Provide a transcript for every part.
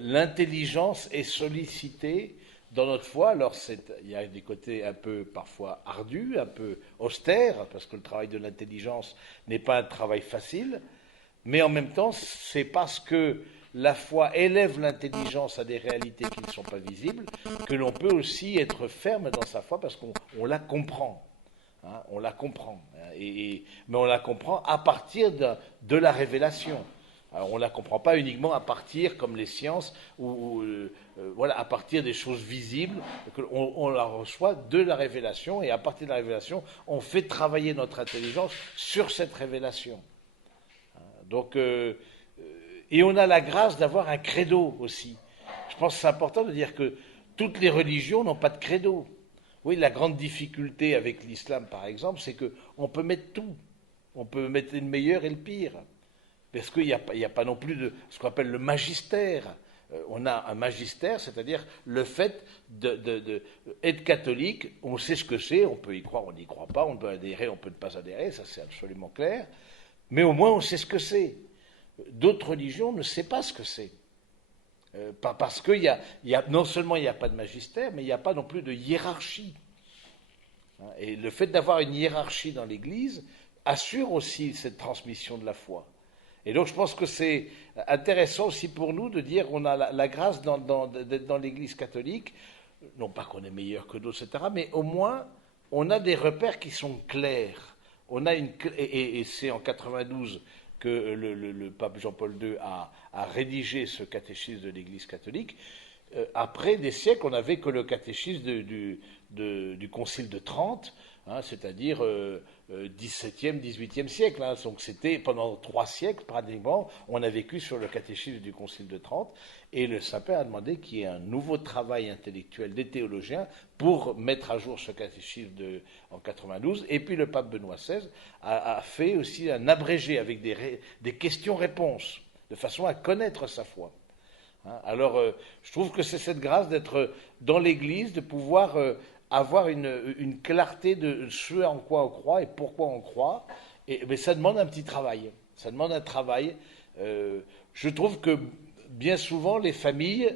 l'intelligence est sollicitée dans notre foi. Alors il y a des côtés un peu parfois ardus, un peu austères, parce que le travail de l'intelligence n'est pas un travail facile, mais en même temps, c'est parce que la foi élève l'intelligence à des réalités qui ne sont pas visibles que l'on peut aussi être ferme dans sa foi parce qu'on la comprend. Hein, on la comprend. Mais on la comprend à partir de la révélation. Alors on ne la comprend pas uniquement à partir, comme les sciences, voilà, à partir des choses visibles, on la reçoit de la révélation, et à partir de la révélation, on fait travailler notre intelligence sur cette révélation. Donc, et on a la grâce d'avoir un credo aussi. Je pense que c'est important de dire que toutes les religions n'ont pas de credo. Oui, la grande difficulté avec l'islam, par exemple, c'est qu'on peut mettre tout. On peut mettre le meilleur et le pire. Parce qu'il n'y a pas non plus de ce qu'on appelle le magistère. On a un magistère, c'est-à-dire le fait d'être catholique, on sait ce que c'est, on peut y croire, on n'y croit pas, on peut adhérer, on peut ne pas adhérer, ça c'est absolument clair. Mais au moins on sait ce que c'est. D'autres religions ne savent pas ce que c'est. Parce que non seulement il n'y a pas de magistère, mais il n'y a pas non plus de hiérarchie. Et le fait d'avoir une hiérarchie dans l'Église assure aussi cette transmission de la foi. Et donc je pense que c'est intéressant aussi pour nous de dire qu'on a la grâce d'être dans l'Église catholique, non pas qu'on est meilleur que d'autres, etc., mais au moins on a des repères qui sont clairs. Et c'est en 92 que le pape Jean-Paul II a rédigé ce catéchisme de l'Église catholique. Après des siècles, on n'avait que le catéchisme du Concile de Trente, hein, c'est-à-dire 17e, 18e siècle. Hein, donc c'était pendant 3 siècles, pratiquement, on a vécu sur le catéchisme du Concile de Trente, et le Saint-Père a demandé qu'il y ait un nouveau travail intellectuel des théologiens pour mettre à jour ce catéchisme en 92. Et puis le pape Benoît XVI a fait aussi un abrégé avec des questions-réponses, de façon à connaître sa foi. Alors, je trouve que c'est cette grâce d'être dans l'Église, de pouvoir avoir une clarté de ce en quoi on croit et pourquoi on croit. Mais ça demande un petit travail. Ça demande un travail. Je trouve que bien souvent, les familles,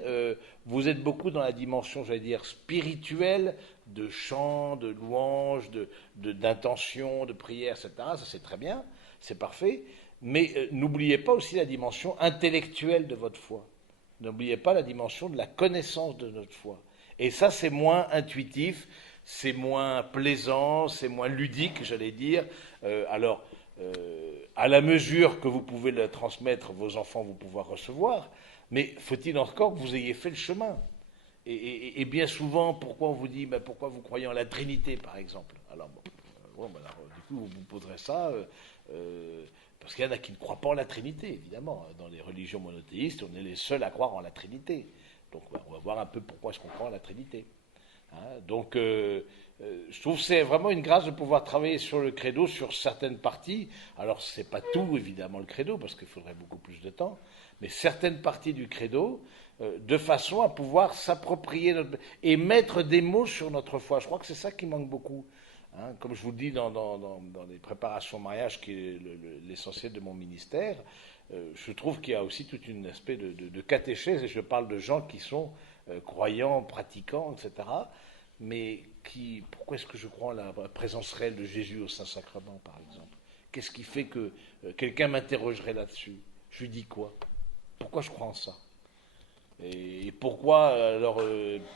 vous êtes beaucoup dans la dimension, j'allais dire, spirituelle, de chant, de louange, d'intention, de prière, etc. Ça, c'est très bien, c'est parfait. Mais n'oubliez pas aussi la dimension intellectuelle de votre foi. N'oubliez pas la dimension de la connaissance de notre foi. Et ça, c'est moins intuitif, c'est moins plaisant, c'est moins ludique, j'allais dire. À la mesure que vous pouvez la transmettre, vos enfants vont pouvoir recevoir, mais faut-il encore que vous ayez fait le chemin. Et bien souvent, pourquoi on vous dit, pourquoi vous croyez en la Trinité, par exemple? Alors, du coup, vous poserez ça... parce qu'il y en a qui ne croient pas en la Trinité, évidemment. Dans les religions monothéistes, on est les seuls à croire en la Trinité. Donc on va voir un peu pourquoi est-ce qu'on croit en la Trinité. Donc je trouve que c'est vraiment une grâce de pouvoir travailler sur le credo, sur certaines parties. Alors c'est pas tout, évidemment, le credo, parce qu'il faudrait beaucoup plus de temps, mais certaines parties du credo, de façon à pouvoir s'approprier et mettre des mots sur notre foi. Je crois que c'est ça qui manque beaucoup. Comme je vous le dis dans les préparations au mariage, qui est l'essentiel de mon ministère, je trouve qu'il y a aussi tout un aspect de catéchèse, et je parle de gens qui sont croyants, pratiquants, etc. Mais pourquoi est-ce que je crois en la présence réelle de Jésus au Saint-Sacrement, par exemple? Qu'est-ce qui fait que quelqu'un m'interrogerait là-dessus? Je lui dis quoi? Pourquoi je crois en ça? Et pourquoi, alors,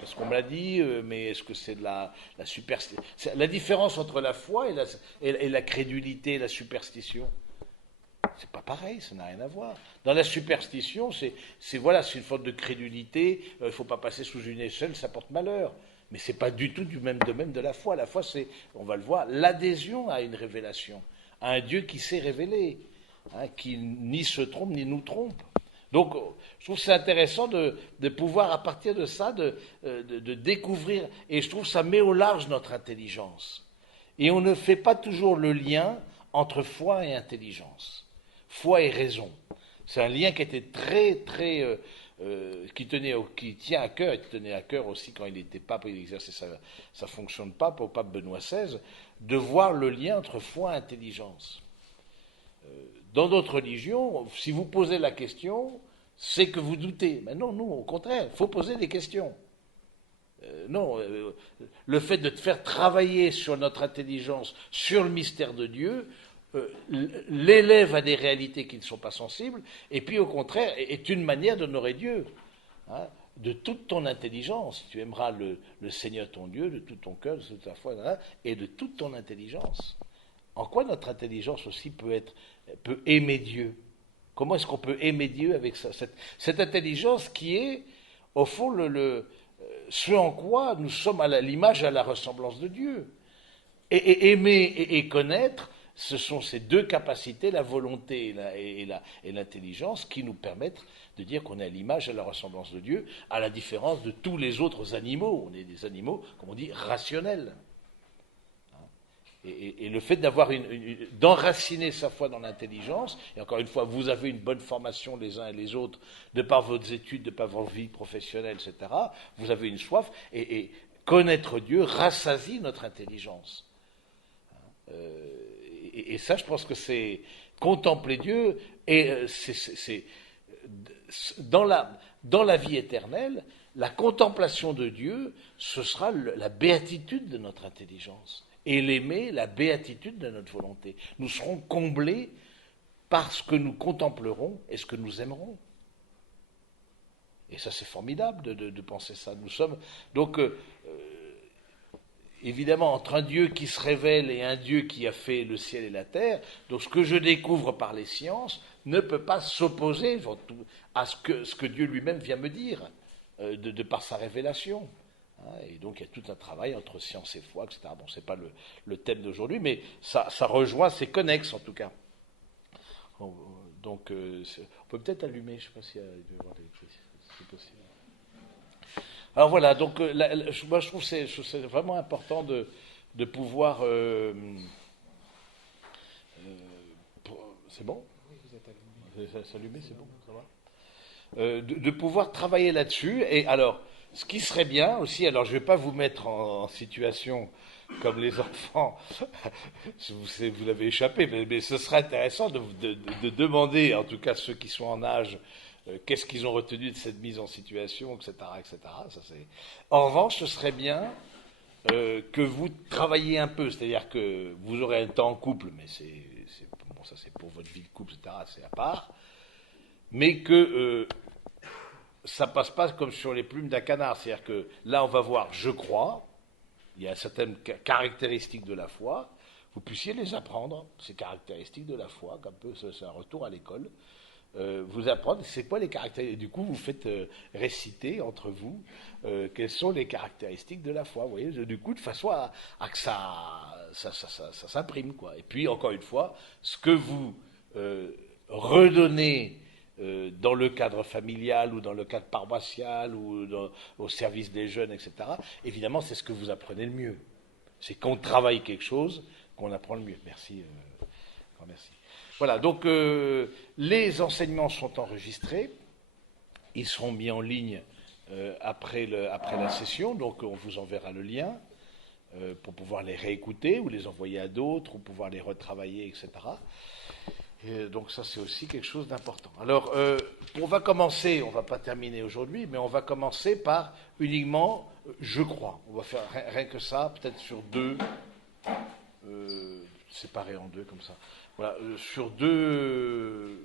parce qu'on me l'a dit, mais est-ce que c'est de la superstition? La différence entre la foi et la crédulité, la superstition, c'est pas pareil, ça n'a rien à voir. Dans la superstition, c'est une faute de crédulité, il ne faut pas passer sous une échelle, ça porte malheur. Mais c'est pas du tout du même domaine de la foi. La foi, c'est, on va le voir, l'adhésion à une révélation, à un Dieu qui s'est révélé, qui ni se trompe ni nous trompe. Donc, je trouve que c'est intéressant de pouvoir, à partir de ça, de découvrir, et je trouve que ça met au large notre intelligence. Et on ne fait pas toujours le lien entre foi et intelligence, foi et raison. C'est un lien qui était très, très, qui tient à cœur, et qui tenait à cœur aussi quand il était pape, il exerçait sa fonction de pape, au pape Benoît XVI, de voir le lien entre foi et intelligence. Dans d'autres religions, si vous posez la question, c'est que vous doutez. Mais non, au contraire, il faut poser des questions. Non, le fait de te faire travailler sur notre intelligence, sur le mystère de Dieu, l'élève à des réalités qui ne sont pas sensibles, et puis au contraire est une manière d'honorer Dieu. Hein, de toute ton intelligence, tu aimeras le Seigneur ton Dieu, de tout ton cœur, de toute ta foi, et de toute ton intelligence. En quoi notre intelligence aussi peut aimer Dieu? Comment est-ce qu'on peut aimer Dieu avec ça, cette intelligence qui est, au fond, ce en quoi nous sommes à l'image et à la ressemblance de Dieu. Et aimer et connaître, ce sont ces deux capacités, la volonté et l'intelligence, qui nous permettent de dire qu'on est à l'image et à la ressemblance de Dieu, à la différence de tous les autres animaux. On est des animaux, comme on dit, rationnels. Et le fait d'enraciner sa foi dans l'intelligence, et encore une fois, vous avez une bonne formation les uns et les autres, de par vos études, de par votre vie professionnelle, etc., vous avez une soif, et connaître Dieu rassasie notre intelligence. Et ça, je pense que c'est contempler Dieu, et c'est dans la vie éternelle, la contemplation de Dieu, ce sera la béatitude de notre intelligence. Et l'aimer, la béatitude de notre volonté. Nous serons comblés par ce que nous contemplerons et ce que nous aimerons. Et ça, c'est formidable de penser ça. Nous sommes donc évidemment entre un Dieu qui se révèle et un Dieu qui a fait le ciel et la terre. Donc ce que je découvre par les sciences ne peut pas s'opposer à ce que Dieu lui-même vient me dire de par sa révélation. Et donc il y a tout un travail entre science et foi, etc. Bon, c'est pas le thème d'aujourd'hui, mais ça rejoint, c'est connexe en tout cas. Donc on peut peut-être allumer, je ne sais pas s'il y a avoir l'électricité, c'est possible. Alors voilà, donc moi je trouve que c'est vraiment important de pouvoir... c'est bon? Oui, vous êtes allumé. C'est allumé, c'est bon, ça va. De pouvoir travailler là-dessus, et alors... Ce qui serait bien aussi, alors je ne vais pas vous mettre en situation comme les enfants, vous l'avez échappé, mais ce serait intéressant de demander, en tout cas ceux qui sont en âge, qu'est-ce qu'ils ont retenu de cette mise en situation, etc. etc. Ça, en revanche, ce serait bien que vous travailliez un peu, c'est-à-dire que vous aurez un temps en couple, mais bon, ça c'est pour votre vie de couple, etc., c'est à part, mais que... ça passe pas comme sur les plumes d'un canard. C'est-à-dire que là, on va voir, je crois, il y a certaines caractéristiques de la foi, vous puissiez les apprendre, ces caractéristiques de la foi, un peu, c'est un retour à l'école. Vous apprendre, c'est quoi les caractéristiques. Du coup, vous faites réciter entre vous quelles sont les caractéristiques de la foi. Vous voyez, du coup, de façon à que ça s'imprime, quoi. Et puis, encore une fois, ce que vous redonnez dans le cadre familial ou dans le cadre paroissial ou au service des jeunes, etc., évidemment, c'est ce que vous apprenez le mieux. C'est qu'on travaille quelque chose qu'on apprend le mieux. Merci. Merci. Voilà, donc les enseignements sont enregistrés. Ils seront mis en ligne après la session, donc on vous enverra le lien pour pouvoir les réécouter ou les envoyer à d'autres ou pouvoir les retravailler, etc. Et donc ça, c'est aussi quelque chose d'important. Alors, on va commencer, on ne va pas terminer aujourd'hui, mais on va commencer par uniquement « je crois ». On va faire rien que ça, peut-être sur deux, séparés en deux comme ça. Voilà, sur deux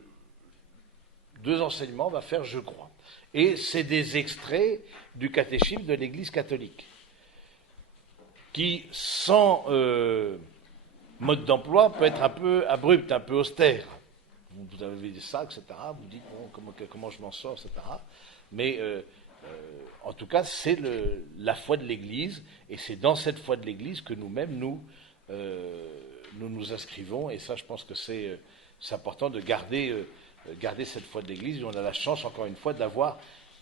enseignements, on va faire « je crois ». Et c'est des extraits du catéchisme de l'Église catholique, qui, sans... mode d'emploi peut être un peu abrupt, un peu austère. Vous avez dit ça, etc. Vous dites bon, comment je m'en sors, etc. Mais en tout cas, c'est la foi de l'Église, et c'est dans cette foi de l'Église que nous-mêmes nous inscrivons. Et ça, je pense que c'est important de garder cette foi de l'Église. On a la chance, encore une fois, d'avoir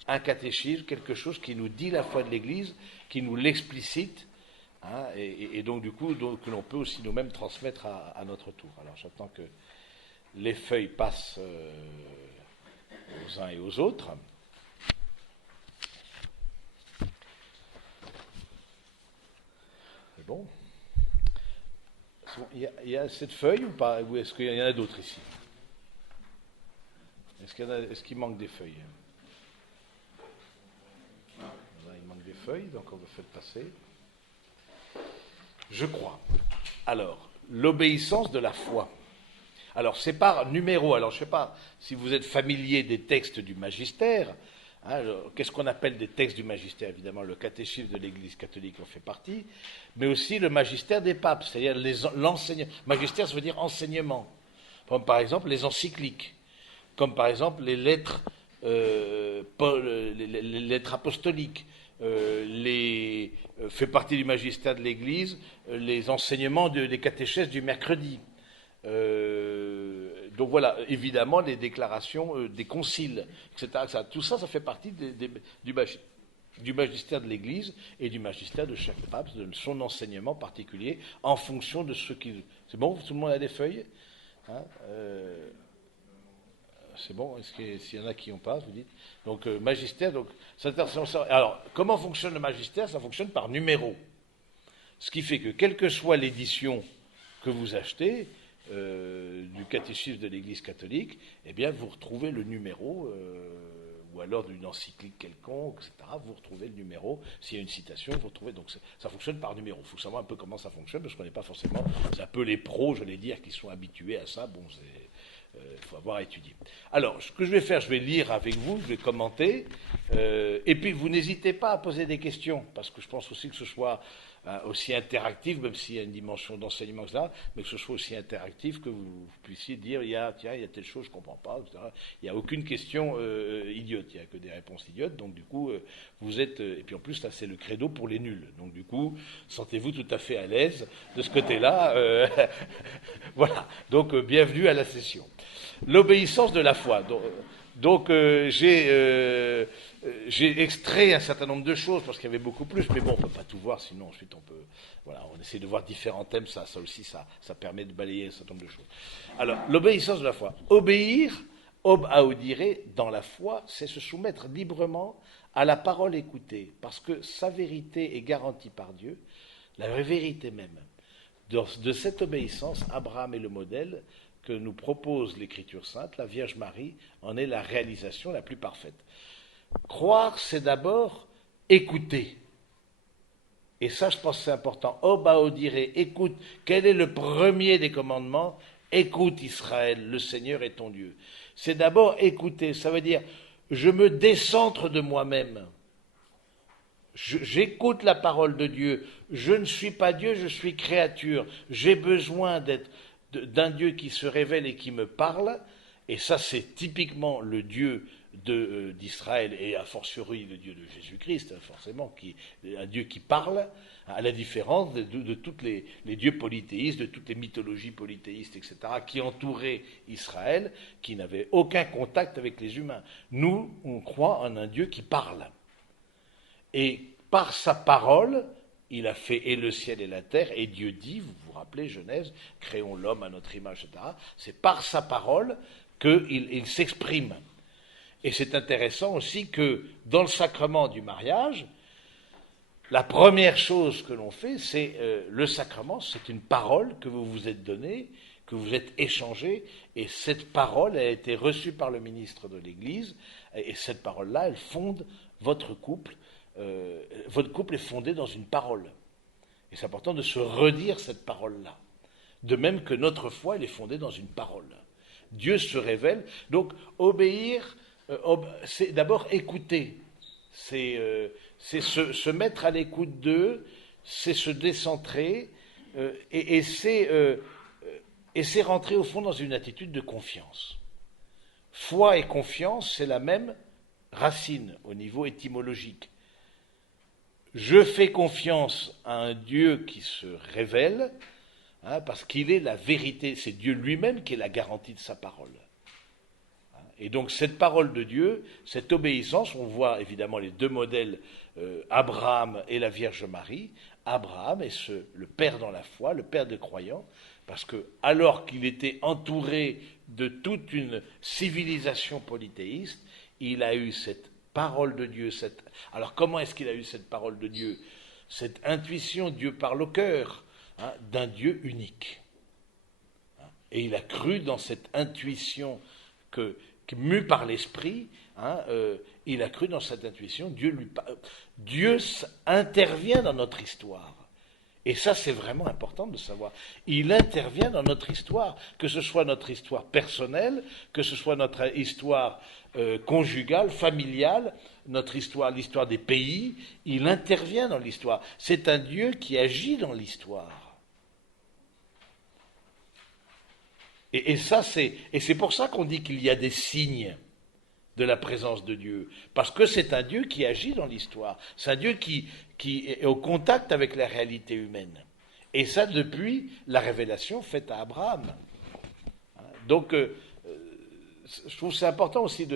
un catéchisme, quelque chose qui nous dit la foi de l'Église, qui nous l'explicite. Hein, et donc, du coup, que l'on peut aussi nous-mêmes transmettre à notre tour. Alors, j'attends que les feuilles passent aux uns et aux autres. C'est bon. Il y a cette feuille ou pas? Ou est-ce qu'il y en a d'autres ici? Est-ce qu'il manque des feuilles? Là, il manque des feuilles, donc on va faire passer. Je crois. Alors, l'obéissance de la foi. Alors, c'est par numéro. Alors, je ne sais pas si vous êtes familier des textes du magistère. Hein, qu'est-ce qu'on appelle des textes du magistère? Évidemment, le catéchisme de l'Église catholique en fait partie, mais aussi le magistère des papes, c'est-à-dire l'enseignement. Magistère, ça veut dire enseignement. Comme par exemple les encycliques, comme par exemple les lettres, les lettres apostoliques. Fait partie du magistère de l'Église les enseignements des catéchèses du mercredi. Donc voilà, évidemment, les déclarations des conciles, etc. Tout ça, ça fait partie du magistère de l'Église et du magistère de chaque pape, de son enseignement particulier, en fonction de ce qu'il... C'est bon, tout le monde a des feuilles, hein, c'est bon, s'il y en a qui en passent, vous dites. Donc, magistère, donc, alors, comment fonctionne le magistère? Ça fonctionne par numéro. Ce qui fait que, quelle que soit l'édition que vous achetez, du catéchisme de l'Église catholique, eh bien, vous retrouvez le numéro, ou alors d'une encyclique quelconque, etc. Vous retrouvez le numéro. S'il y a une citation, vous retrouvez. Donc, ça fonctionne par numéro. Il faut savoir un peu comment ça fonctionne, parce qu'on n'est pas forcément. C'est un peu les pros, je vais dire, qui sont habitués à ça. Bon, il faut avoir étudié. Alors, ce que je vais faire, je vais lire avec vous, je vais commenter, et puis vous n'hésitez pas à poser des questions, parce que je pense aussi que ce soit aussi interactif, même s'il y a une dimension d'enseignement, etc., mais que ce soit aussi interactif, que vous puissiez dire, il y a telle chose, je ne comprends pas, etc. Il n'y a aucune question idiote, il n'y a que des réponses idiotes, donc du coup, vous êtes... et puis en plus, là, c'est le credo pour les nuls, donc du coup, sentez-vous tout à fait à l'aise de ce côté-là. Voilà, donc bienvenue à la session. L'obéissance de la foi. Donc j'ai extrait un certain nombre de choses, parce qu'il y avait beaucoup plus, mais bon, on ne peut pas tout voir, sinon ensuite on peut... Voilà, on essaie de voir différents thèmes, ça aussi, ça permet de balayer un certain nombre de choses. Alors, l'obéissance de la foi. Obéir, ob audire, dans la foi, c'est se soumettre librement à la parole écoutée, parce que sa vérité est garantie par Dieu, la vérité même. De cette obéissance, Abraham est le modèle que nous propose l'Écriture sainte, la Vierge Marie en est la réalisation la plus parfaite. Croire, c'est d'abord écouter. Et ça, je pense que c'est important. Obaodire, écoute. Quel est le premier des commandements? Écoute Israël, le Seigneur est ton Dieu. C'est d'abord écouter. Ça veut dire, je me décentre de moi-même. J'écoute la parole de Dieu. Je ne suis pas Dieu, je suis créature. J'ai besoin d'un Dieu qui se révèle et qui me parle. Et ça, c'est typiquement le Dieu d'Israël et a fortiori le Dieu de Jésus-Christ, forcément, un Dieu qui parle, à la différence de tous les dieux polythéistes, de toutes les mythologies polythéistes, etc., qui entouraient Israël, qui n'avaient aucun contact avec les humains. Nous, on croit en un Dieu qui parle. Et par sa parole, il a fait et le ciel et la terre, et Dieu dit, vous vous rappelez Genèse, créons l'homme à notre image, etc. C'est par sa parole qu'il s'exprime. Et c'est intéressant aussi que dans le sacrement du mariage, la première chose que l'on fait, c'est le sacrement, c'est une parole que vous vous êtes donnée, que vous êtes échangée, et cette parole a été reçue par le ministre de l'Église, et cette parole-là, elle fonde votre couple. Votre couple est fondé dans une parole. Et c'est important de se redire cette parole-là. De même que notre foi, elle est fondée dans une parole. Dieu se révèle. Donc, obéir, c'est d'abord écouter. C'est se mettre à l'écoute d'eux, c'est se décentrer, et c'est rentrer au fond dans une attitude de confiance. Foi et confiance, c'est la même racine au niveau étymologique. Je fais confiance à un Dieu qui se révèle, parce qu'il est la vérité, c'est Dieu lui-même qui est la garantie de sa parole. Et donc cette parole de Dieu, cette obéissance, on voit évidemment les deux modèles, Abraham et la Vierge Marie. Abraham est le père dans la foi, le père des croyants, parce que alors qu'il était entouré de toute une civilisation polythéiste, il a eu cette parole de Dieu. Alors comment est-ce qu'il a eu cette parole de Dieu? Cette intuition, Dieu parle au cœur, d'un Dieu unique. Et il a cru dans cette intuition mu par l'esprit, il a cru dans cette intuition, Dieu intervient dans notre histoire. Et ça, c'est vraiment important de savoir. Il intervient dans notre histoire, que ce soit notre histoire personnelle, que ce soit notre histoire conjugale, familiale, notre histoire, l'histoire des pays, il intervient dans l'histoire. C'est un Dieu qui agit dans l'histoire. Et c'est pour ça qu'on dit qu'il y a des signes de la présence de Dieu, parce que c'est un Dieu qui agit dans l'histoire, c'est un Dieu qui est au contact avec la réalité humaine. Et ça depuis la révélation faite à Abraham. Donc, je trouve que c'est important aussi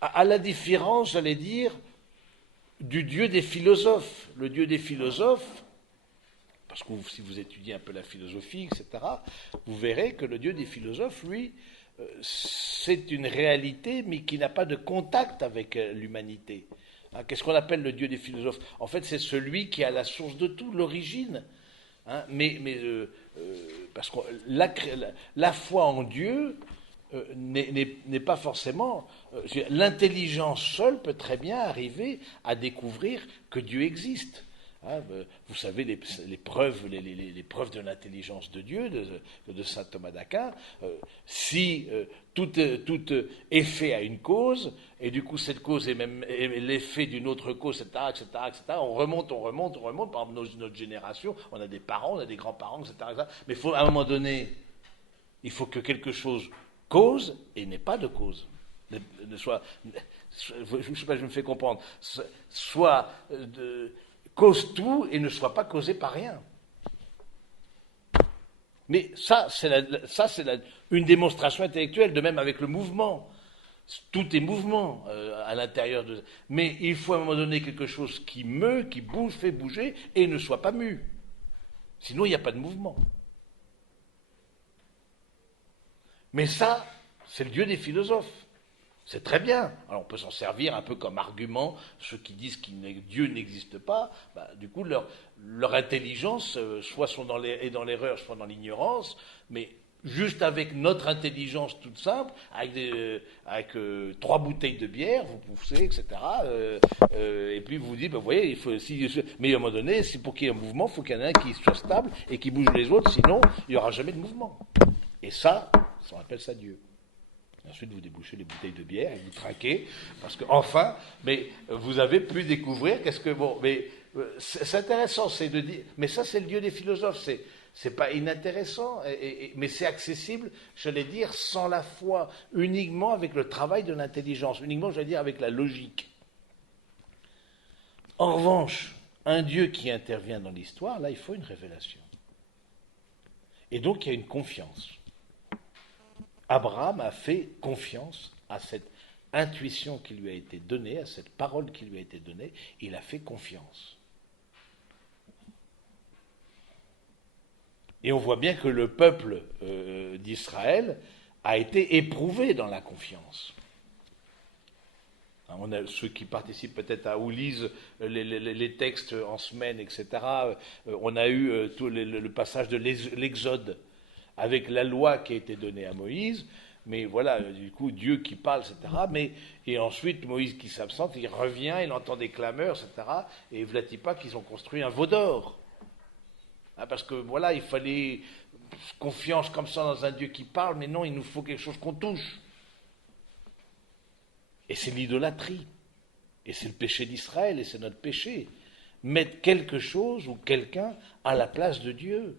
à la différence, j'allais dire, du Dieu des philosophes. Le Dieu des philosophes, parce que si vous étudiez un peu la philosophie, etc., vous verrez que le Dieu des philosophes, lui, c'est une réalité, mais qui n'a pas de contact avec l'humanité. Qu'est-ce qu'on appelle le Dieu des philosophes? En fait, c'est celui qui est à la source de tout, l'origine. Parce que la foi en Dieu n'est pas forcément... l'intelligence seule peut très bien arriver à découvrir que Dieu existe. Vous savez les preuves de l'intelligence de Dieu, de saint Thomas d'Aquin. Si tout effet a une cause, et du coup cette cause est même l'effet d'une autre cause, etc., on remonte, par exemple notre génération, on a des parents, on a des grands-parents, etc. Mais à un moment donné, il faut que quelque chose cause et n'ait pas de cause. Je ne sais pas, je me fais comprendre. Soit... cause tout et ne soit pas causé par rien. Mais ça, c'est une démonstration intellectuelle, de même avec le mouvement. Tout est mouvement à l'intérieur de... Mais il faut à un moment donné quelque chose qui meut, qui bouge, fait bouger, et ne soit pas mu. Sinon, il n'y a pas de mouvement. Mais ça, c'est le Dieu des philosophes. C'est très bien. Alors on peut s'en servir un peu comme argument. Ceux qui disent que Dieu n'existe pas, du coup leur intelligence soit sont dans l'erreur, soit dans l'ignorance, mais juste avec notre intelligence toute simple, avec 3 bouteilles de bière, vous poussez, etc. Et puis vous vous dites, vous voyez, mais à un moment donné, pour qu'il y ait un mouvement, il faut qu'il y en ait un qui soit stable et qui bouge les autres, sinon il n'y aura jamais de mouvement. Et ça, on appelle ça Dieu. Ensuite, vous débouchez les bouteilles de bière et vous trinquez, parce que enfin, mais vous avez pu découvrir qu'est-ce que mais c'est intéressant, c'est de dire, mais ça c'est le Dieu des philosophes, c'est pas inintéressant, mais c'est accessible, j'allais dire, sans la foi, uniquement avec le travail de l'intelligence, uniquement, j'allais dire, avec la logique. En revanche, un Dieu qui intervient dans l'histoire, là, il faut une révélation. Et donc, il y a une confiance. Abraham a fait confiance à cette intuition qui lui a été donnée, à cette parole qui lui a été donnée, il a fait confiance. Et on voit bien que le peuple d'Israël a été éprouvé dans la confiance. On a ceux qui participent peut-être ou lisent les textes en semaine, etc. On a eu tout le passage de l'Exode, avec la loi qui a été donnée à Moïse, mais voilà, du coup, Dieu qui parle, etc. Et ensuite, Moïse qui s'absente, il revient, il entend des clameurs, etc. Et ne v'là-t-il pas qu'ils ont construit un veau d'or. Parce que voilà, il fallait confiance comme ça dans un Dieu qui parle, mais non, il nous faut quelque chose qu'on touche. Et c'est l'idolâtrie. Et c'est le péché d'Israël, et c'est notre péché. Mettre quelque chose ou quelqu'un à la place de Dieu.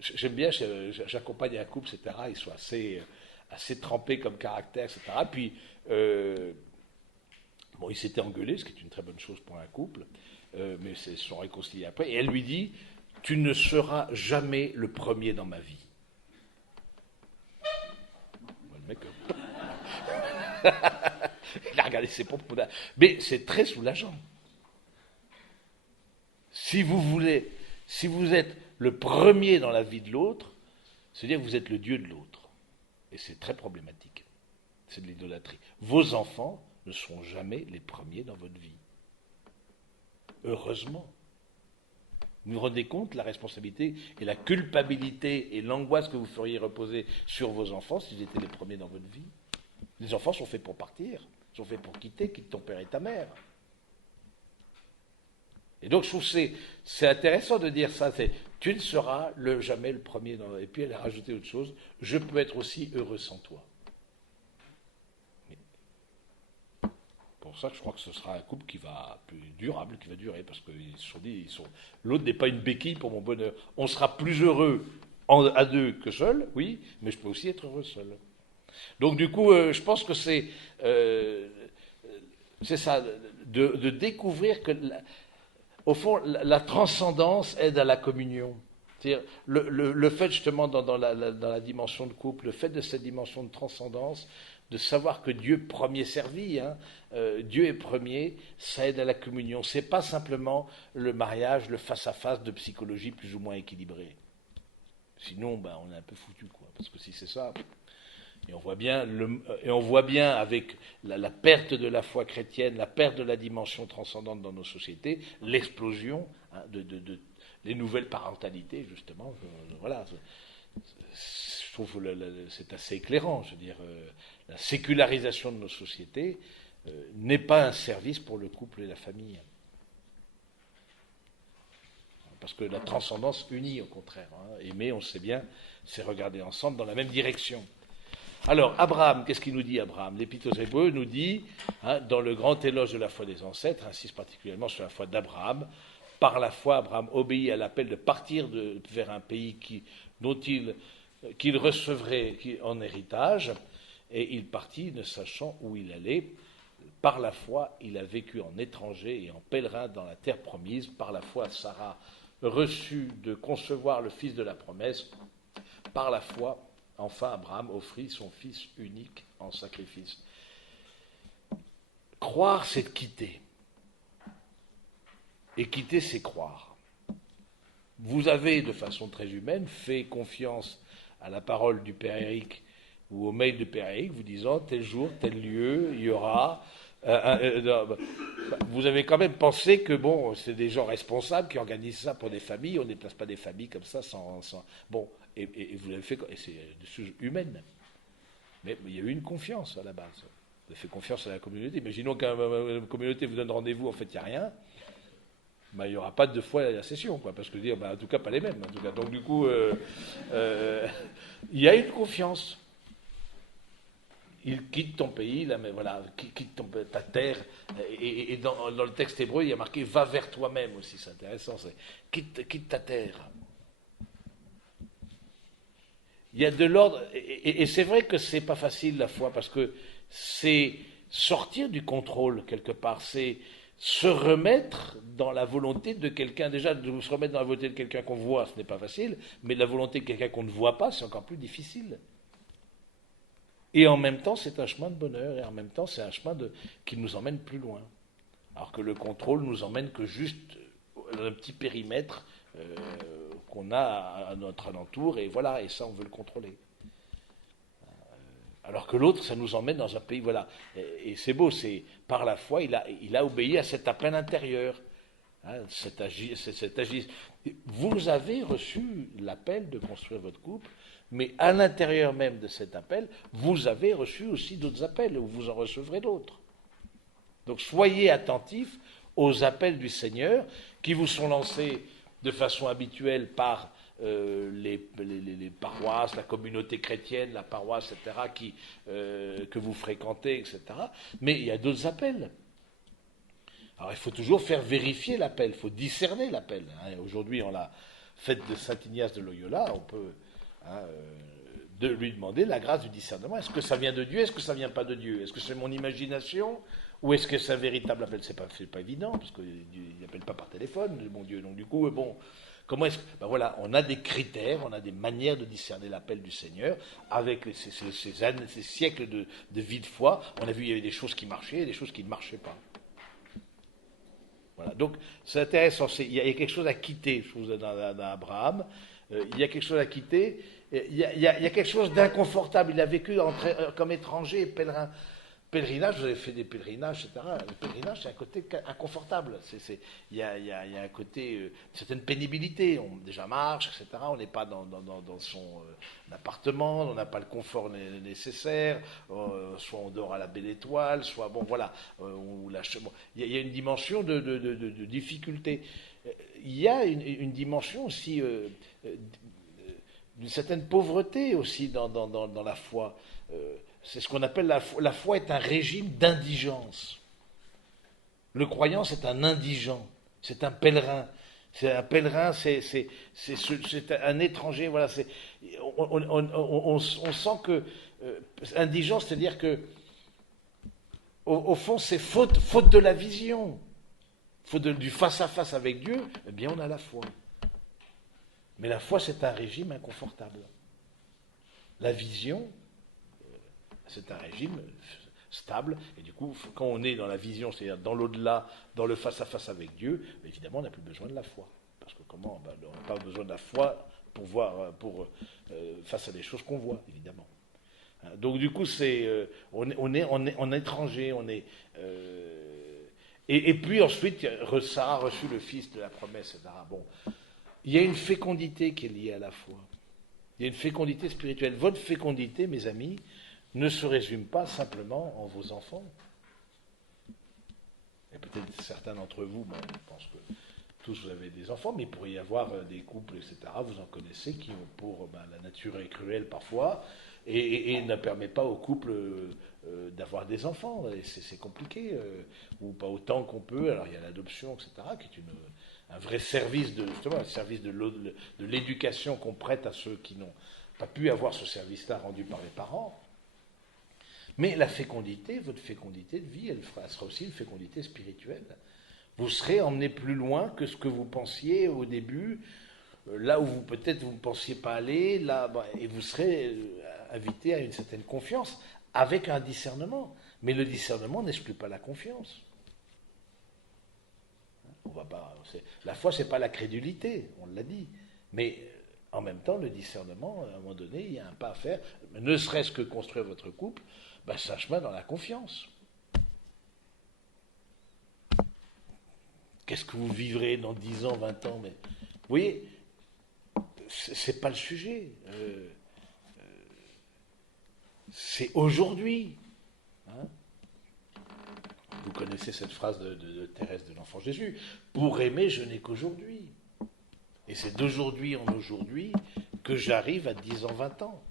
J'aime bien, j'accompagne un couple, etc. Ils sont assez trempés comme caractère, etc. Puis, ils s'étaient engueulés, ce qui est une très bonne chose pour un couple, mais ils se sont réconciliés après. Et elle lui dit, tu ne seras jamais le premier dans ma vie. Le mec, il a regardé ses pompes. Mais c'est très soulageant. Si vous êtes le premier dans la vie de l'autre, c'est-à-dire que vous êtes le Dieu de l'autre. Et c'est très problématique. C'est de l'idolâtrie. Vos enfants ne seront jamais les premiers dans votre vie. Heureusement. Vous vous rendez compte la responsabilité et la culpabilité et l'angoisse que vous feriez reposer sur vos enfants s'ils étaient les premiers dans votre vie? Les enfants sont faits pour partir, sont faits pour quitter, quitte ton père et ta mère. Et donc je trouve que c'est intéressant de dire ça, c'est tu ne seras jamais le premier dans... Et puis elle a rajouté autre chose, je peux être aussi heureux sans toi. Pour ça que je crois que ce sera un couple qui va plus durable, qui va durer, parce qu'ils se sont dit, l'autre n'est pas une béquille pour mon bonheur. On sera plus heureux à deux que seul, oui, mais je peux aussi être heureux seul. Donc du coup, je pense que c'est ça, de découvrir que, au fond, la transcendance aide à la communion. C'est-à-dire le fait justement dans la dimension de couple, le fait de cette dimension de transcendance, de savoir que Dieu premier servi, Dieu est premier, ça aide à la communion. C'est pas simplement le mariage, le face-à-face de psychologie plus ou moins équilibrée. Sinon, on est un peu foutu, quoi. Parce que si c'est ça, et on voit bien avec la perte de la foi chrétienne, la perte de la dimension transcendante dans nos sociétés, l'explosion les nouvelles parentalités, justement. Voilà. Je trouve c'est assez éclairant. Je veux dire, la sécularisation de nos sociétés n'est pas un service pour le couple et la famille. Parce que la transcendance unit, au contraire. Aimer, on sait bien, c'est regarder ensemble dans la même direction. Alors, Abraham, qu'est-ce qu'il nous dit, Abraham? L'Épître aux Hébreux nous dit, dans le grand éloge de la foi des ancêtres, insiste particulièrement sur la foi d'Abraham. Par la foi, Abraham obéit à l'appel de partir vers un pays qu'il recevrait en héritage, et il partit ne sachant où il allait. Par la foi, il a vécu en étranger et en pèlerin dans la terre promise. Par la foi, Sarah reçut de concevoir le fils de la promesse. Par la foi, enfin, Abraham offrit son fils unique en sacrifice. Croire, c'est quitter. Et quitter, c'est croire. Vous avez, de façon très humaine, fait confiance à la parole du Père Éric ou au mail du Père Éric, vous disant tel jour, tel lieu, il y aura... vous avez quand même pensé que, c'est des gens responsables qui organisent ça pour des familles, on ne déplace pas des familles comme ça sans... Bon, et vous l'avez fait, et c'est des choses humaines. Mais il y a eu une confiance à la base. Vous avez fait confiance à la communauté. Imaginons qu'une communauté vous donne rendez-vous, en fait, il n'y a rien. Il n'y aura pas deux fois la session, quoi, parce que en tout cas, pas les mêmes. En tout cas. Donc, du coup, il y a une confiance. Il quitte ton pays, là, mais voilà, quitte ta terre. Et dans le texte hébreu, il y a marqué « va vers toi-même » aussi, c'est intéressant. C'est « quitte ta terre ». Il y a de l'ordre, et c'est vrai que c'est pas facile la foi, parce que c'est sortir du contrôle quelque part, c'est se remettre dans la volonté de quelqu'un. Déjà, de se remettre dans la volonté de quelqu'un qu'on voit, ce n'est pas facile, mais la volonté de quelqu'un qu'on ne voit pas, c'est encore plus difficile. Et en même temps, c'est un chemin de bonheur, et en même temps, c'est un chemin qui nous emmène plus loin. Alors que le contrôle nous emmène que juste dans un petit périmètre qu'on a à notre alentour, et voilà, et ça, on veut le contrôler. Alors que l'autre, ça nous emmène dans un pays, voilà. Et c'est beau, c'est par la foi, il a obéi à cet appel intérieur. Vous avez reçu l'appel de construire votre couple, mais à l'intérieur même de cet appel, vous avez reçu aussi d'autres appels, ou vous en recevrez d'autres. Donc soyez attentifs aux appels du Seigneur qui vous sont lancés de façon habituelle par les paroisses, la communauté chrétienne, la paroisse, etc., que vous fréquentez, etc. Mais il y a d'autres appels. Alors il faut toujours faire vérifier l'appel, il faut discerner l'appel. Aujourd'hui, on l'a fête de Saint Ignace de Loyola, on peut de lui demander la grâce du discernement. Est-ce que ça vient de Dieu, est-ce que ça ne vient pas de Dieu? Est-ce que c'est mon imagination, ou est-ce que c'est un véritable appel? C'est pas évident, parce qu'il n'appelle pas par téléphone, mon Dieu. Donc du coup, comment est-ce que... voilà, on a des critères, on a des manières de discerner l'appel du Seigneur, avec ces siècles de vie de foi. On a vu, il y avait des choses qui marchaient et des choses qui ne marchaient pas. Voilà, donc c'est intéressant, il y a quelque chose à quitter, je trouve, dans Abraham. Il y a quelque chose à quitter, il y a quelque chose d'inconfortable. Il a vécu comme étranger et pèlerin. Pèlerinage, vous avez fait des pèlerinages, etc. Le pèlerinage, c'est un côté inconfortable. Il y a un côté, une certaine pénibilité. On déjà marche, etc. On n'est pas dans son appartement, on n'a pas le confort nécessaire. Soit on dort à la belle étoile, soit, bon, voilà. Bon, il y a une dimension de difficulté. Il y a une dimension aussi d'une certaine pauvreté aussi dans la foi. C'est ce qu'on appelle la foi est un régime d'indigence. Le croyant, c'est un indigent, c'est un pèlerin. C'est un pèlerin, c'est un étranger. Voilà, on sent que indigent, c'est-à-dire que au fond, c'est faute de la vision, faute du face à face avec Dieu. Eh bien, on a la foi. Mais la foi, c'est un régime inconfortable. La vision, c'est un régime stable, et du coup, quand on est dans la vision, c'est-à-dire dans l'au-delà, dans le face-à-face avec Dieu, évidemment, on n'a plus besoin de la foi. Parce que comment on n'a pas besoin de la foi pour voir, face à des choses qu'on voit, évidemment. Donc du coup, on est en étranger, et puis ensuite, Sarah a reçu le fils de la promesse, etc. Bon, il y a une fécondité qui est liée à la foi. Il y a une fécondité spirituelle. Votre fécondité, mes amis, ne se résume pas simplement en vos enfants. Et peut-être certains d'entre vous, bon, je pense que tous vous avez des enfants, mais il pourrait y avoir des couples, etc., vous en connaissez, qui ont pour la nature est cruelle parfois, et ne permet pas au couple d'avoir des enfants. Et c'est compliqué, ou pas autant qu'on peut. Alors il y a l'adoption, etc., qui est un vrai service justement, un service de l'éducation qu'on prête à ceux qui n'ont pas pu avoir ce service-là rendu par les parents. Mais la fécondité, votre fécondité de vie, elle sera aussi une fécondité spirituelle. Vous serez emmené plus loin que ce que vous pensiez au début, là où peut-être vous ne pensiez pas aller, et vous serez invité à une certaine confiance, avec un discernement. Mais le discernement n'exclut pas la confiance. La foi, ce n'est pas la crédulité, on l'a dit. Mais en même temps, le discernement, à un moment donné, il y a un pas à faire, ne serait-ce que construire votre couple, c'est un chemin dans la confiance. Qu'est-ce que vous vivrez dans 10 ans, 20 ans, mais vous voyez, c'est pas le sujet. C'est aujourd'hui. Hein. Vous connaissez cette phrase de Thérèse de l'Enfant Jésus. Pour aimer, je n'ai qu'aujourd'hui. Et c'est d'aujourd'hui en aujourd'hui que j'arrive à 10 ans, 20 ans.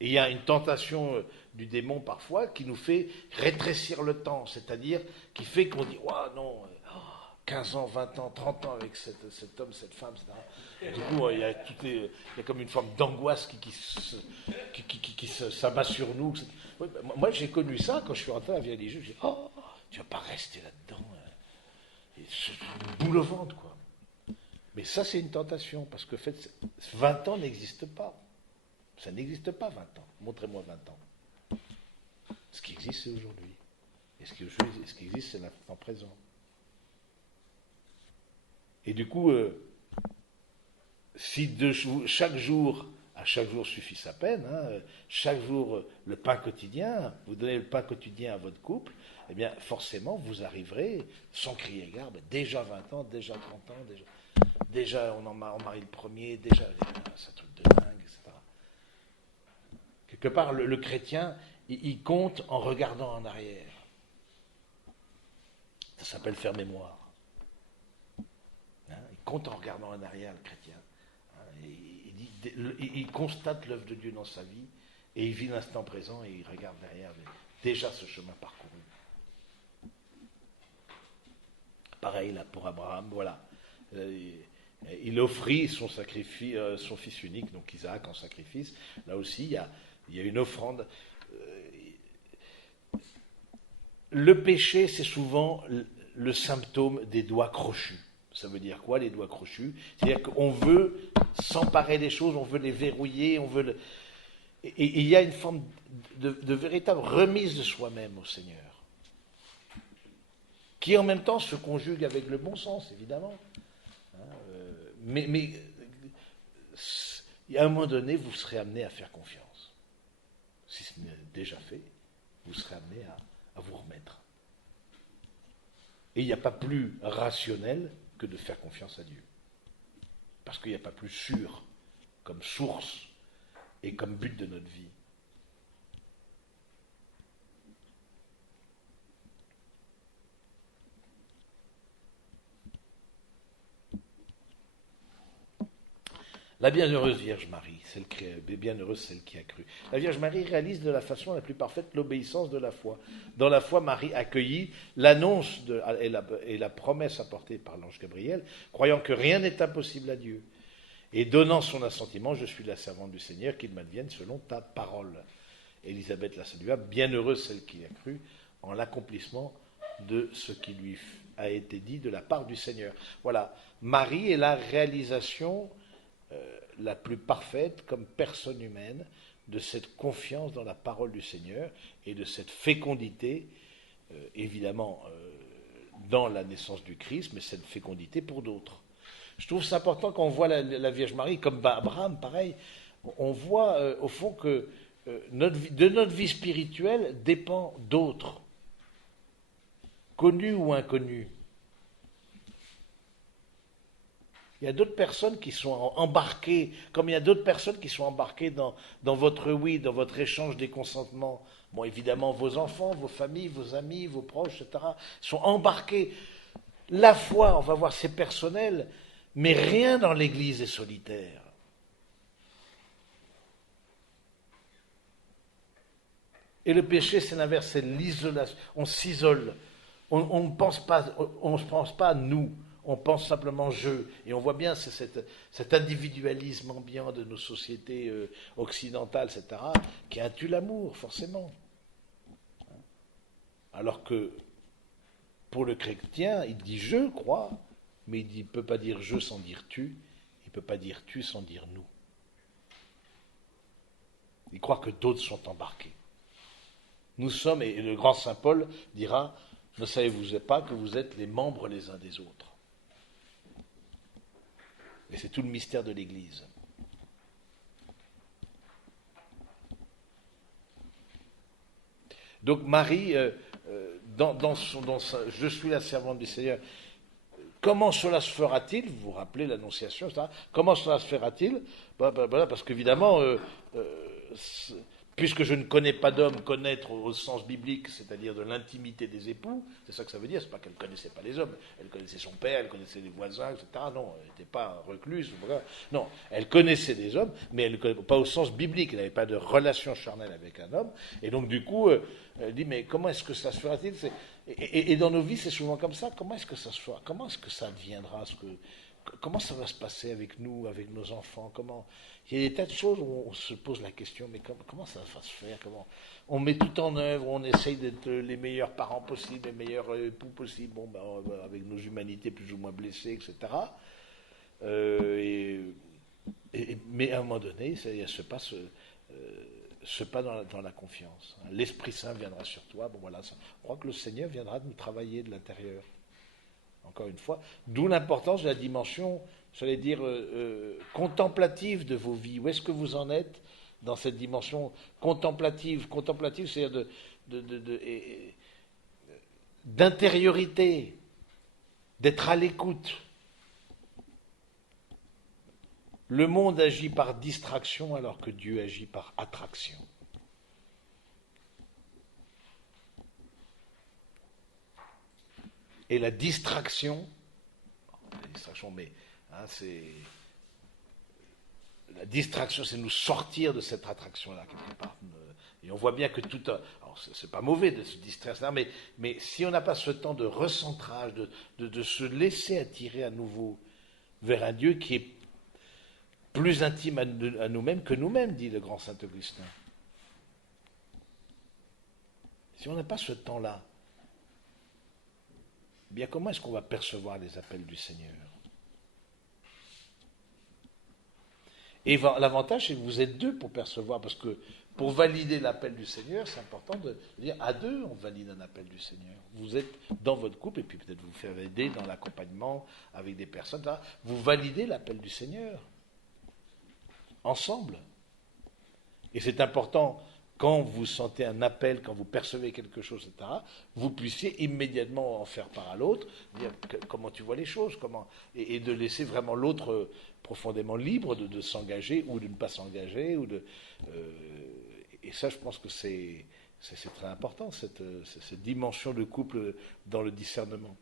Et il y a une tentation du démon parfois qui nous fait rétrécir le temps, c'est-à-dire qui fait qu'on dit « Oh non, 15 ans, 20 ans, 30 ans avec cet homme, cette femme, etc. » Du coup, il y a comme une forme d'angoisse qui s'abat sur nous. Moi, j'ai connu ça quand je suis rentré à la vie religieuse. J'ai dit « Oh, tu ne vas pas rester là-dedans. » C'est une boule au ventre, quoi. Mais ça, c'est une tentation, parce que 20 ans n'existe pas. Ça n'existe pas 20 ans. Montrez-moi 20 ans. Ce qui existe, c'est aujourd'hui. Et ce qui existe, c'est l'instant présent. Et du coup, si chaque jour suffit sa peine, chaque jour le pain quotidien, vous donnez le pain quotidien à votre couple, eh bien forcément vous arriverez, sans crier gare, déjà 20 ans, déjà 30 ans, déjà on marie le premier, déjà c'est un truc de dingue, etc. Quelque part, le chrétien, il compte en regardant en arrière. Ça s'appelle faire mémoire. Il compte en regardant en arrière, le chrétien. Il constate l'œuvre de Dieu dans sa vie, et il vit l'instant présent, et il regarde derrière déjà ce chemin parcouru. Pareil, là, pour Abraham, voilà. Il offrit son fils unique, donc Isaac, en sacrifice. Là aussi, il y a une offrande. Le péché, c'est souvent le symptôme des doigts crochus. Ça veut dire quoi, les doigts crochus? C'est-à-dire qu'on veut s'emparer des choses, on veut les verrouiller, et il y a une forme de véritable remise de soi-même au Seigneur, qui en même temps se conjugue avec le bon sens, évidemment. Mais à un moment donné, vous serez amené à faire confiance, si ce n'est déjà fait, vous serez amené à vous remettre. Et il n'y a pas plus rationnel que de faire confiance à Dieu. Parce qu'il n'y a pas plus sûr comme source et comme but de notre vie. La bienheureuse Vierge Marie, bienheureuse celle qui a cru. La Vierge Marie réalise de la façon la plus parfaite l'obéissance de la foi. Dans la foi, Marie accueillit l'annonce et la promesse apportée par l'ange Gabriel, croyant que rien n'est impossible à Dieu. Et donnant son assentiment, je suis la servante du Seigneur, qu'il m'advienne selon ta parole. Élisabeth la salua, bienheureuse celle qui a cru en l'accomplissement de ce qui lui a été dit de la part du Seigneur. Voilà, Marie est la réalisation la plus parfaite comme personne humaine de cette confiance dans la parole du Seigneur et de cette fécondité, évidemment dans la naissance du Christ, mais cette fécondité pour d'autres. Je trouve c'est important quand on voit la Vierge Marie, comme Abraham, pareil, on voit au fond que de notre vie spirituelle dépend d'autres, connus ou inconnus. Il y a d'autres personnes qui sont embarquées, comme il y a d'autres personnes qui sont embarquées dans votre oui, dans votre échange des consentements. Bon, évidemment, vos enfants, vos familles, vos amis, vos proches, etc., sont embarqués. La foi, on va voir, c'est personnel, mais rien dans l'Église est solitaire. Et le péché, c'est l'inverse, c'est l'isolation. On s'isole. On ne pense pas à nous. On pense simplement je. Et on voit bien cet individualisme ambiant de nos sociétés occidentales, etc., qui intue l'amour, forcément. Alors que pour le chrétien, il dit je crois, mais il ne peut pas dire je sans dire tu, il ne peut pas dire tu sans dire nous. Il croit que d'autres sont embarqués. Nous sommes, et le grand saint Paul dira, ne savez-vous pas que vous êtes les membres les uns des autres. Et c'est tout le mystère de l'Église. Donc Marie, je suis la servante du Seigneur. Comment cela se fera-t-il? Vous vous rappelez l'Annonciation, etc. Comment cela se fera-t-il? Parce qu'évidemment, puisque je ne connais pas d'homme, connaître au sens biblique, c'est-à-dire de l'intimité des époux, c'est ça que ça veut dire, c'est pas qu'elle ne connaissait pas les hommes, elle connaissait son père, elle connaissait les voisins, etc. Non, elle n'était pas recluse, non, elle connaissait des hommes, mais elle ne connaissait pas au sens biblique, elle n'avait pas de relation charnelle avec un homme, et donc du coup, elle dit, mais comment est-ce que ça se fera-t-il? Et dans nos vies, c'est souvent comme ça, comment est-ce que ça se fera? Comment est-ce que ça deviendra comment ça va se passer avec nous, avec nos enfants? Il y a des tas de choses où on se pose la question, mais comment ça va se faire? On met tout en œuvre, on essaye d'être les meilleurs parents possibles, les meilleurs époux possibles, avec nos humanités plus ou moins blessées, etc. Mais à un moment donné, il se passe ce pas dans la confiance. L'Esprit Saint viendra sur toi. Je crois que le Seigneur viendra nous travailler de l'intérieur. Encore une fois, d'où l'importance de la dimension, j'allais dire, contemplative de vos vies. Où est-ce que vous en êtes dans cette dimension contemplative? Contemplative, c'est-à-dire d'intériorité, d'être à l'écoute. Le monde agit par distraction alors que Dieu agit par attraction. Et la distraction, la distraction, c'est nous sortir de cette attraction-là, quelque part. Et on voit bien que alors c'est pas mauvais de se distraire, mais si on n'a pas ce temps de recentrage, de se laisser attirer à nouveau vers un Dieu qui est plus intime à nous-mêmes que nous-mêmes, dit le grand saint Augustin. Si on n'a pas ce temps-là, eh bien, comment est-ce qu'on va percevoir les appels du Seigneur? Et l'avantage, c'est que vous êtes deux pour percevoir, parce que pour valider l'appel du Seigneur, c'est important de dire à deux, on valide un appel du Seigneur. Vous êtes dans votre couple, et puis peut-être vous faire aider dans l'accompagnement avec des personnes, là, vous validez l'appel du Seigneur, ensemble. Et c'est important quand vous sentez un appel, quand vous percevez quelque chose, etc., vous puissiez immédiatement en faire part à l'autre, dire comment tu vois les choses, et de laisser vraiment l'autre profondément libre de s'engager ou de ne pas s'engager, et ça, je pense que c'est très important, cette dimension de couple dans le discernement.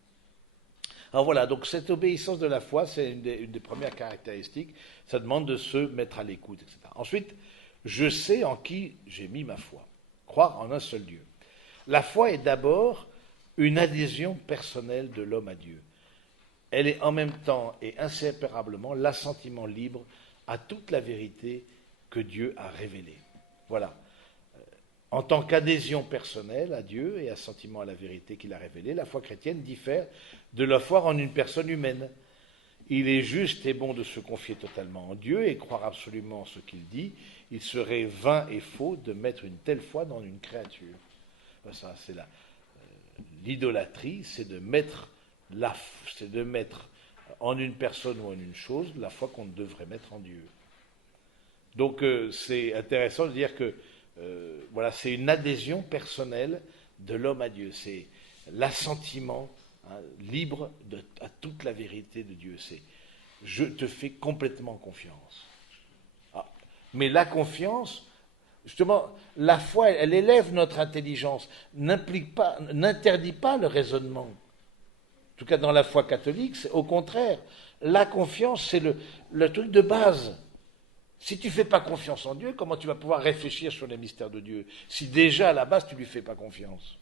Alors voilà, donc cette obéissance de la foi, c'est une des premières caractéristiques. Ça demande de se mettre à l'écoute, etc. Ensuite, je sais en qui j'ai mis ma foi. Croire en un seul Dieu. La foi est d'abord une adhésion personnelle de l'homme à Dieu. Elle est en même temps et inséparablement l'assentiment libre à toute la vérité que Dieu a révélée. Voilà. En tant qu'adhésion personnelle à Dieu et assentiment à la vérité qu'il a révélée, la foi chrétienne diffère de la foi en une personne humaine. Il est juste et bon de se confier totalement en Dieu et croire absolument ce qu'il dit. Il serait vain et faux de mettre une telle foi dans une créature. Ça, c'est l'idolâtrie, c'est de mettre en une personne ou en une chose la foi qu'on devrait mettre en Dieu. Donc c'est intéressant de dire que voilà, c'est une adhésion personnelle de l'homme à Dieu. C'est l'assentiment libre à toute la vérité de Dieu. C'est je te fais complètement confiance. Mais la confiance, justement, la foi, elle élève notre intelligence, n'interdit pas le raisonnement. En tout cas, dans la foi catholique, c'est au contraire. La confiance, c'est le truc de base. Si tu ne fais pas confiance en Dieu, comment tu vas pouvoir réfléchir sur les mystères de Dieu si déjà à la base tu ne lui fais pas confiance?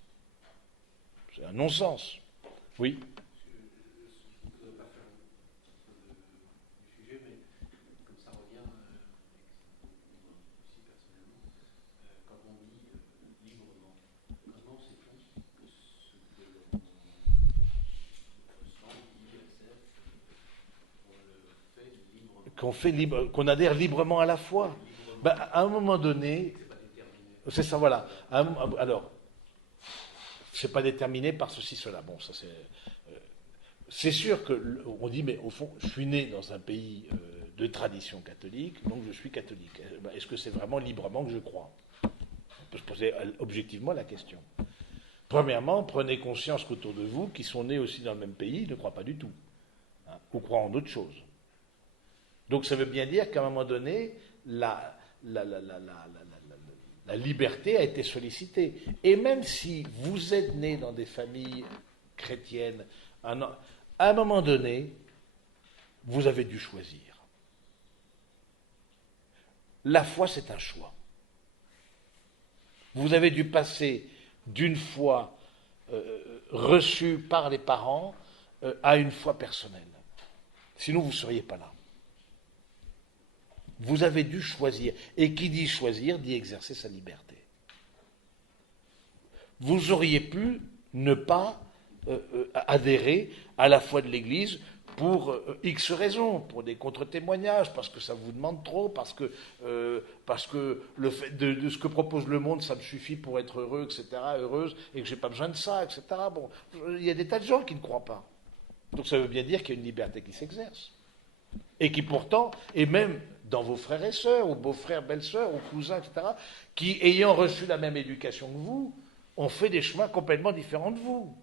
C'est un non-sens. Oui. Je ne voudrais pas faire du sujet, mais comme ça revient aussi personnellement, quand on dit librement, comment sait-on que ce que l'on ressent, dit, accepte, on le fait librement? Qu'on adhère librement à la foi. Ben, à un moment donné, c'est ça, voilà. Alors, c'est pas déterminé par ceci, cela. Bon, ça c'est sûr que on dit, mais au fond, je suis né dans un pays de tradition catholique, donc je suis catholique. Est-ce que c'est vraiment librement que je crois? On peut se poser objectivement la question. Premièrement, prenez conscience qu'autour de vous, qui sont nés aussi dans le même pays, ne croient pas du tout, ou croient en d'autres choses. Donc ça veut bien dire qu'à un moment donné, la liberté a été sollicitée. Et même si vous êtes né dans des familles chrétiennes, à un moment donné, vous avez dû choisir. La foi, c'est un choix. Vous avez dû passer d'une foi reçue par les parents à une foi personnelle. Sinon, vous ne seriez pas là. Vous avez dû choisir. Et qui dit choisir, dit exercer sa liberté. Vous auriez pu ne pas adhérer à la foi de l'Église pour X raisons, pour des contre-témoignages, parce que ça vous demande trop, parce que le fait de ce que propose le monde, ça me suffit pour être heureux, etc., heureuse, et que je n'ai pas besoin de ça, etc. Bon, il y a des tas de gens qui ne croient pas. Donc ça veut bien dire qu'il y a une liberté qui s'exerce. Et qui pourtant, et même dans vos frères et sœurs, ou beaux-frères, belles-sœurs, ou cousins, etc., qui, ayant reçu la même éducation que vous, ont fait des chemins complètement différents de vous.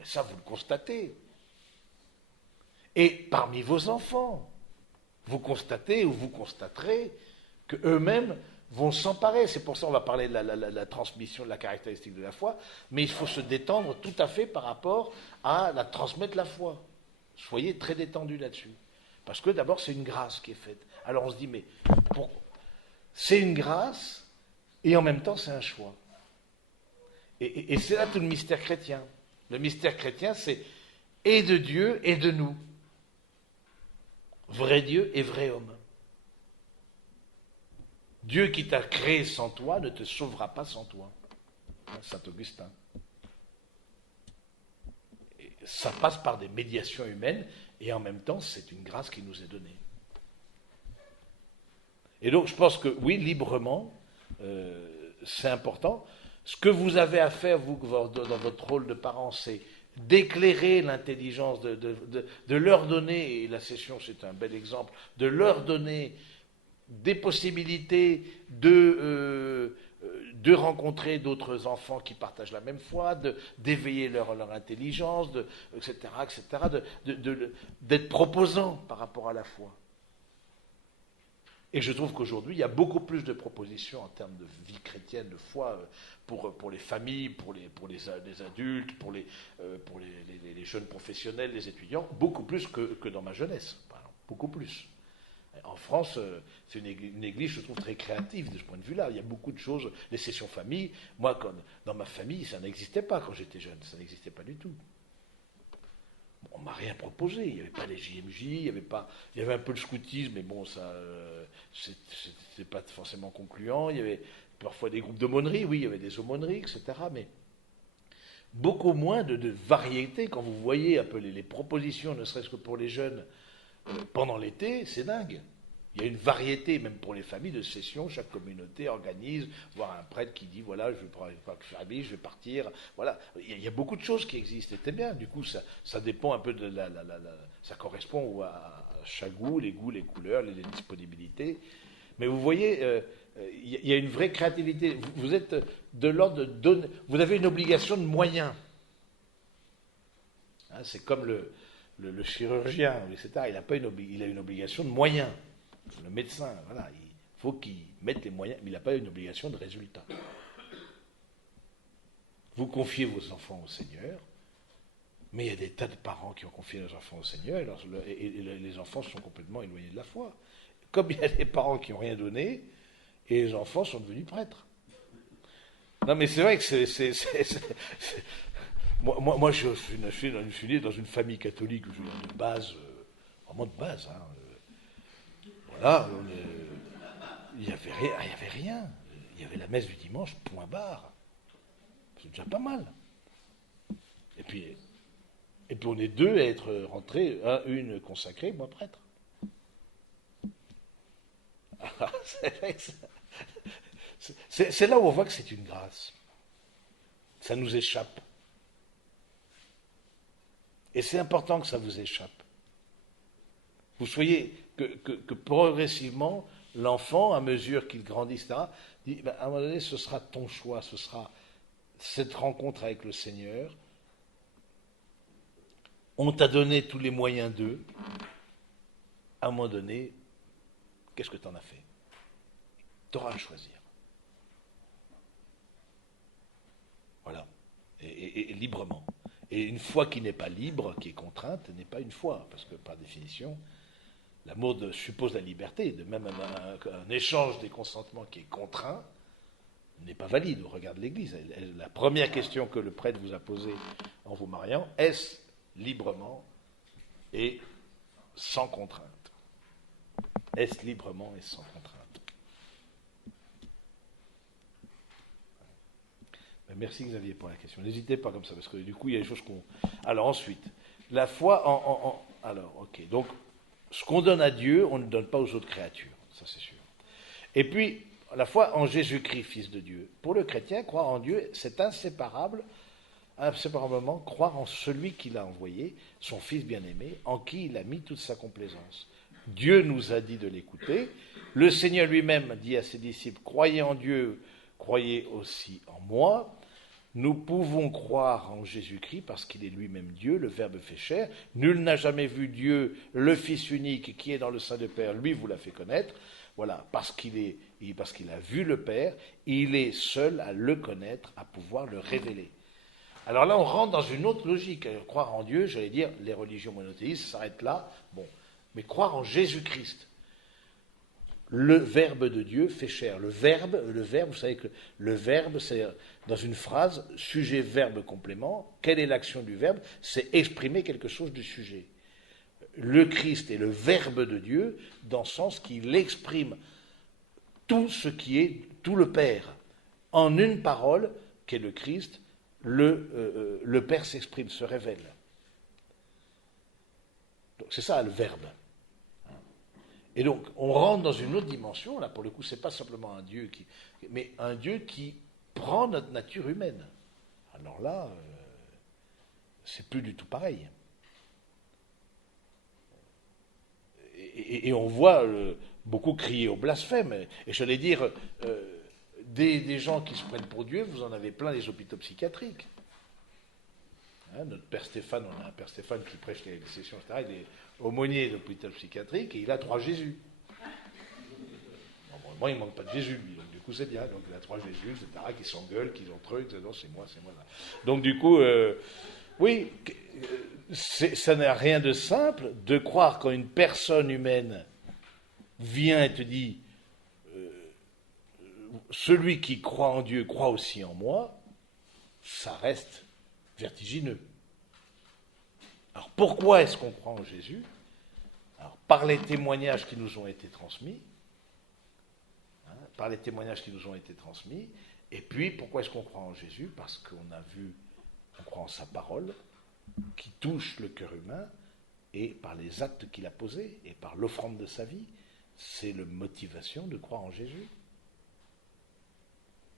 Et ça, vous le constatez. Et parmi vos enfants, vous constatez ou vous constaterez qu'eux-mêmes vont s'emparer. C'est pour ça qu'on va parler de la transmission, de la caractéristique de la foi, mais il faut se détendre tout à fait par rapport à la transmettre la foi. Soyez très détendus là-dessus. Parce que d'abord, c'est une grâce qui est faite. Alors on se dit, mais pourquoi? C'est une grâce et en même temps, c'est un choix. Et c'est là tout le mystère chrétien. Le mystère chrétien, c'est et de Dieu et de nous. Vrai Dieu et vrai homme. Dieu qui t'a créé sans toi ne te sauvera pas sans toi. Saint Augustin. Et ça passe par des médiations humaines et en même temps, c'est une grâce qui nous est donnée. Et donc, je pense que oui, librement, c'est important. Ce que vous avez à faire, vous, dans votre rôle de parent, c'est d'éclairer l'intelligence, de leur donner, et la session c'est un bel exemple, de leur donner des possibilités de de rencontrer d'autres enfants qui partagent la même foi, d'éveiller leur intelligence, etc., d'être proposant par rapport à la foi. Et je trouve qu'aujourd'hui, il y a beaucoup plus de propositions en termes de vie chrétienne, de foi, pour les familles, pour les adultes, pour les jeunes professionnels, les étudiants, beaucoup plus que dans ma jeunesse, par exemple, beaucoup plus. En France, c'est une église, je trouve, très créative de ce point de vue-là. Il y a beaucoup de choses, les sessions famille. Moi, dans ma famille, ça n'existait pas quand j'étais jeune, ça n'existait pas du tout. On m'a rien proposé. Il n'y avait pas les JMJ, il y avait un peu le scoutisme, mais bon, ça, c'est pas forcément concluant. Il y avait parfois des groupes d'aumônerie, oui, il y avait des aumôneries, etc. Mais beaucoup moins de variété. Quand vous voyez un peu les propositions, ne serait-ce que pour les jeunes, pendant l'été, c'est dingue. Il y a une variété, même pour les familles, de sessions. Chaque communauté organise, voire un prêtre qui dit, voilà, je vais partir. Voilà, il y a beaucoup de choses qui existent. Et c'est bien, du coup, ça dépend un peu de ça correspond à chaque goût, les couleurs, les disponibilités. Mais vous voyez, il y a une vraie créativité. Vous êtes de l'ordre de vous avez une obligation de moyens. Hein, c'est comme le chirurgien, etc. Il a une obligation de moyens. Le médecin, voilà, il faut qu'il mette les moyens, mais il n'a pas une obligation de résultat. Vous confiez vos enfants au Seigneur, mais il y a des tas de parents qui ont confié leurs enfants au Seigneur, et les enfants sont complètement éloignés de la foi. Comme il y a des parents qui n'ont rien donné, et les enfants sont devenus prêtres. Non, mais c'est vrai que moi, je suis né dans une famille catholique, je veux dire, de base, vraiment de base. Hein. Voilà, il n'y avait rien. Il y avait la messe du dimanche, point barre. C'est déjà pas mal. Et puis on est deux à être rentrés, une consacrée, moi prêtre. C'est là où on voit que c'est une grâce. Ça nous échappe. Et c'est important que ça vous échappe. Vous soyez que progressivement, l'enfant, à mesure qu'il grandit, etc., dit, à un moment donné, ce sera ton choix, ce sera cette rencontre avec le Seigneur. On t'a donné tous les moyens d'eux. À un moment donné, qu'est-ce que tu en as fait? Tu auras à choisir. Voilà. Et librement. Et une foi qui n'est pas libre, qui est contrainte, n'est pas une foi, parce que par définition, l'amour suppose la liberté. De même, un échange des consentements qui est contraint n'est pas valide au regard de l'Église. La première question que le prêtre vous a posée en vous mariant, est-ce librement et sans contrainte? Est-ce librement et sans contrainte? Merci Xavier pour la question. N'hésitez pas comme ça, parce que du coup, il y a des choses qu'on... Alors ensuite, la foi Alors, ok. Donc, ce qu'on donne à Dieu, on ne donne pas aux autres créatures. Ça, c'est sûr. Et puis, la foi en Jésus-Christ, Fils de Dieu. Pour le chrétien, croire en Dieu, c'est inséparablement croire en celui qu'il a envoyé, son Fils bien-aimé, en qui il a mis toute sa complaisance. Dieu nous a dit de l'écouter. Le Seigneur lui-même dit à ses disciples, croyez en Dieu, croyez aussi en moi. Nous pouvons croire en Jésus-Christ parce qu'il est lui-même Dieu, le Verbe fait chair. Nul n'a jamais vu Dieu, le Fils unique qui est dans le sein du Père, lui vous l'a fait connaître. Voilà, parce qu'il a vu le Père, il est seul à le connaître, à pouvoir le révéler. Alors là, on rentre dans une autre logique. Croire en Dieu, j'allais dire, les religions monothéistes s'arrêtent là. Bon, mais croire en Jésus-Christ. Le Verbe de Dieu fait chair. Le verbe, vous savez que le verbe, c'est dans une phrase, sujet, verbe, complément. Quelle est l'action du verbe? C'est exprimer quelque chose du sujet. Le Christ est le Verbe de Dieu dans le sens qu'il exprime tout ce qui est, tout le Père. En une parole, qu'est le Christ, le Père s'exprime, se révèle. Donc c'est ça le Verbe. Et donc, on rentre dans une autre dimension, là, pour le coup, c'est pas simplement un Dieu mais un Dieu qui prend notre nature humaine. Alors là, c'est plus du tout pareil. Et on voit beaucoup crier au blasphème. Et j'allais dire, des gens qui se prennent pour Dieu, vous en avez plein les hôpitaux psychiatriques. Hein, notre père Stéphane, on a un père Stéphane qui prêche les sessions, etc. Il est aumônier de l'hôpital psychiatrique et il a 3 Jésus. Normalement, il ne manque pas de Jésus, lui, donc du coup c'est bien. Donc il a 3 Jésus, etc., qui s'engueulent, qui ont truc, non, c'est moi. Là. Donc du coup, oui, ça n'a rien de simple de croire quand une personne humaine vient et te dit celui qui croit en Dieu croit aussi en moi, ça reste vertigineux. Alors pourquoi est-ce qu'on croit en Jésus? Alors, par les témoignages qui nous ont été transmis, et puis pourquoi est-ce qu'on croit en Jésus? Parce qu'on a vu, on croit en sa parole, qui touche le cœur humain, et par les actes qu'il a posés, et par l'offrande de sa vie, c'est la motivation de croire en Jésus.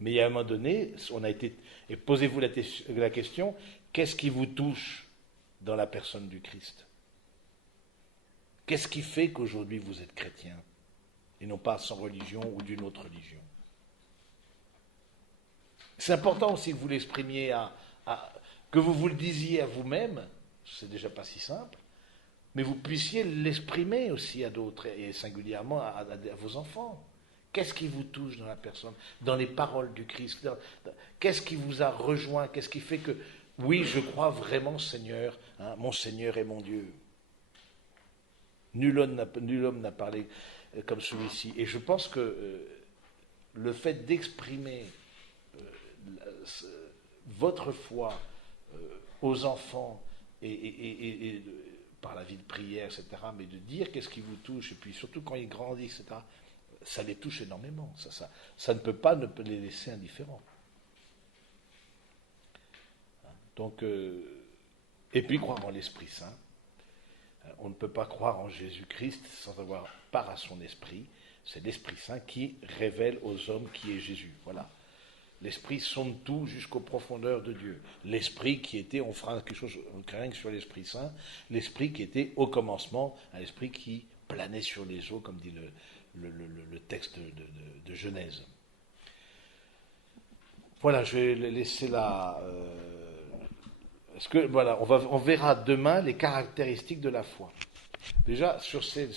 Mais à un moment donné, on a été. Et posez-vous la question, qu'est-ce qui vous touche dans la personne du Christ? Qu'est-ce qui fait qu'aujourd'hui vous êtes chrétien et non pas sans religion ou d'une autre religion? C'est important aussi que vous l'exprimiez, que vous le disiez à vous-même, c'est déjà pas si simple, mais vous puissiez l'exprimer aussi à d'autres, et singulièrement à vos enfants. Qu'est-ce qui vous touche dans la personne, dans les paroles du Christ? Qu'est-ce qui vous a rejoint? Qu'est-ce qui fait que, oui, je crois vraiment, Seigneur, mon Seigneur est mon Dieu? Nul homme n'a parlé comme celui-ci. Et je pense que le fait d'exprimer votre foi aux enfants et par la vie de prière, etc., mais de dire qu'est-ce qui vous touche, et puis surtout quand ils grandissent, etc., ça les touche énormément. Ça ne peut pas les laisser indifférents. Donc, et puis croire en l'Esprit Saint. On ne peut pas croire en Jésus-Christ sans avoir part à son esprit. C'est l'Esprit Saint qui révèle aux hommes qui est Jésus. Voilà. L'Esprit sonde tout jusqu'aux profondeurs de Dieu. L'Esprit qui était, on fera quelque chose rien que sur l'Esprit Saint, l'Esprit qui était au commencement, un esprit qui planait sur les eaux, comme dit le texte de Genèse. Voilà, je vais laisser là. Voilà, on verra demain les caractéristiques de la foi. Déjà, sur ces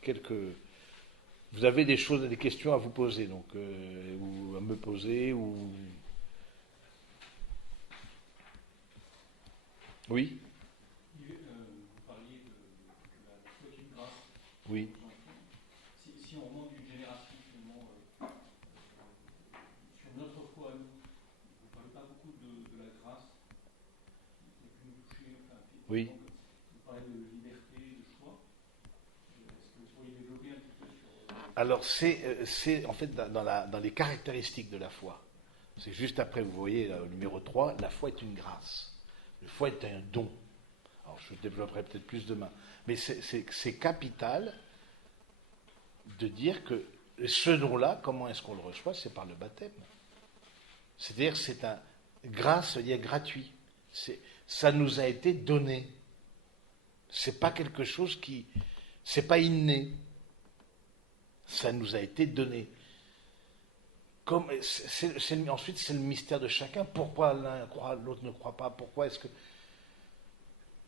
quelques. Vous avez des questions à vous poser, donc, ou à me poser, ou. Oui. Vous parliez de la foi d'une grâce. Oui. Si on remonte d'une génération finalement sur notre foi à nous, vous ne parlez pas beaucoup de la grâce qui a pu nous toucher. Oui. Vous parlez de liberté, de choix. Est-ce que vous pourriez développer un petit peu sur. Alors, c'est en fait dans les caractéristiques de la foi. C'est juste après, vous voyez, au numéro 3, la foi est une grâce. La foi est un don. Alors, je développerai peut-être plus demain. Mais c'est capital de dire que ce don-là, comment est-ce qu'on le reçoit? C'est par le baptême. C'est-à-dire, c'est un grâce, c'est-à-dire gratuit. Ça nous a été donné. C'est pas quelque chose c'est pas inné. Ça nous a été donné. Ensuite, c'est le mystère de chacun. Pourquoi l'un croit, l'autre ne croit pas? Pourquoi est-ce que...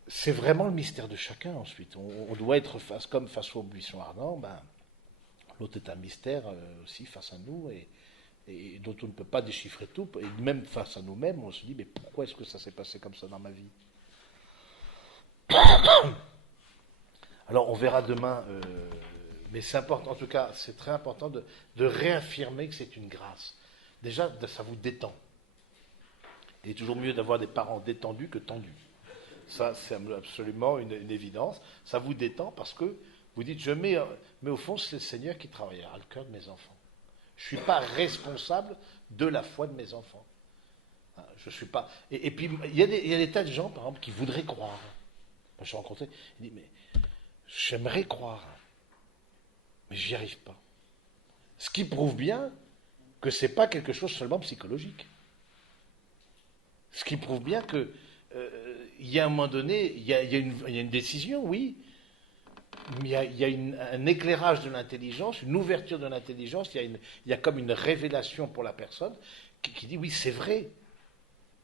C'est vraiment le mystère de chacun, ensuite. On doit être face au buisson ardent. L'autre est un mystère aussi face à nous, et dont on ne peut pas déchiffrer tout. Et même face à nous-mêmes, on se dit, mais pourquoi est-ce que ça s'est passé comme ça dans ma vie? Alors, on verra demain... mais c'est important, en tout cas, c'est très important de réaffirmer que c'est une grâce. Déjà, ça vous détend. Il est toujours mieux d'avoir des parents détendus que tendus. Ça, c'est absolument une évidence. Ça vous détend parce que vous dites, mais au fond, c'est le Seigneur qui travaillera le cœur de mes enfants. Je ne suis pas responsable de la foi de mes enfants. Je suis pas. Et puis, il y a des tas de gens, par exemple, qui voudraient croire. Moi, je suis rencontré, il dit, mais j'aimerais croire. Mais j'y arrive pas. Ce qui prouve bien que ce n'est pas quelque chose seulement psychologique. Ce qui prouve bien que il y a un moment donné, il y a une décision, oui, il y a un éclairage de l'intelligence, une ouverture de l'intelligence, il y a comme une révélation pour la personne qui dit oui, c'est vrai.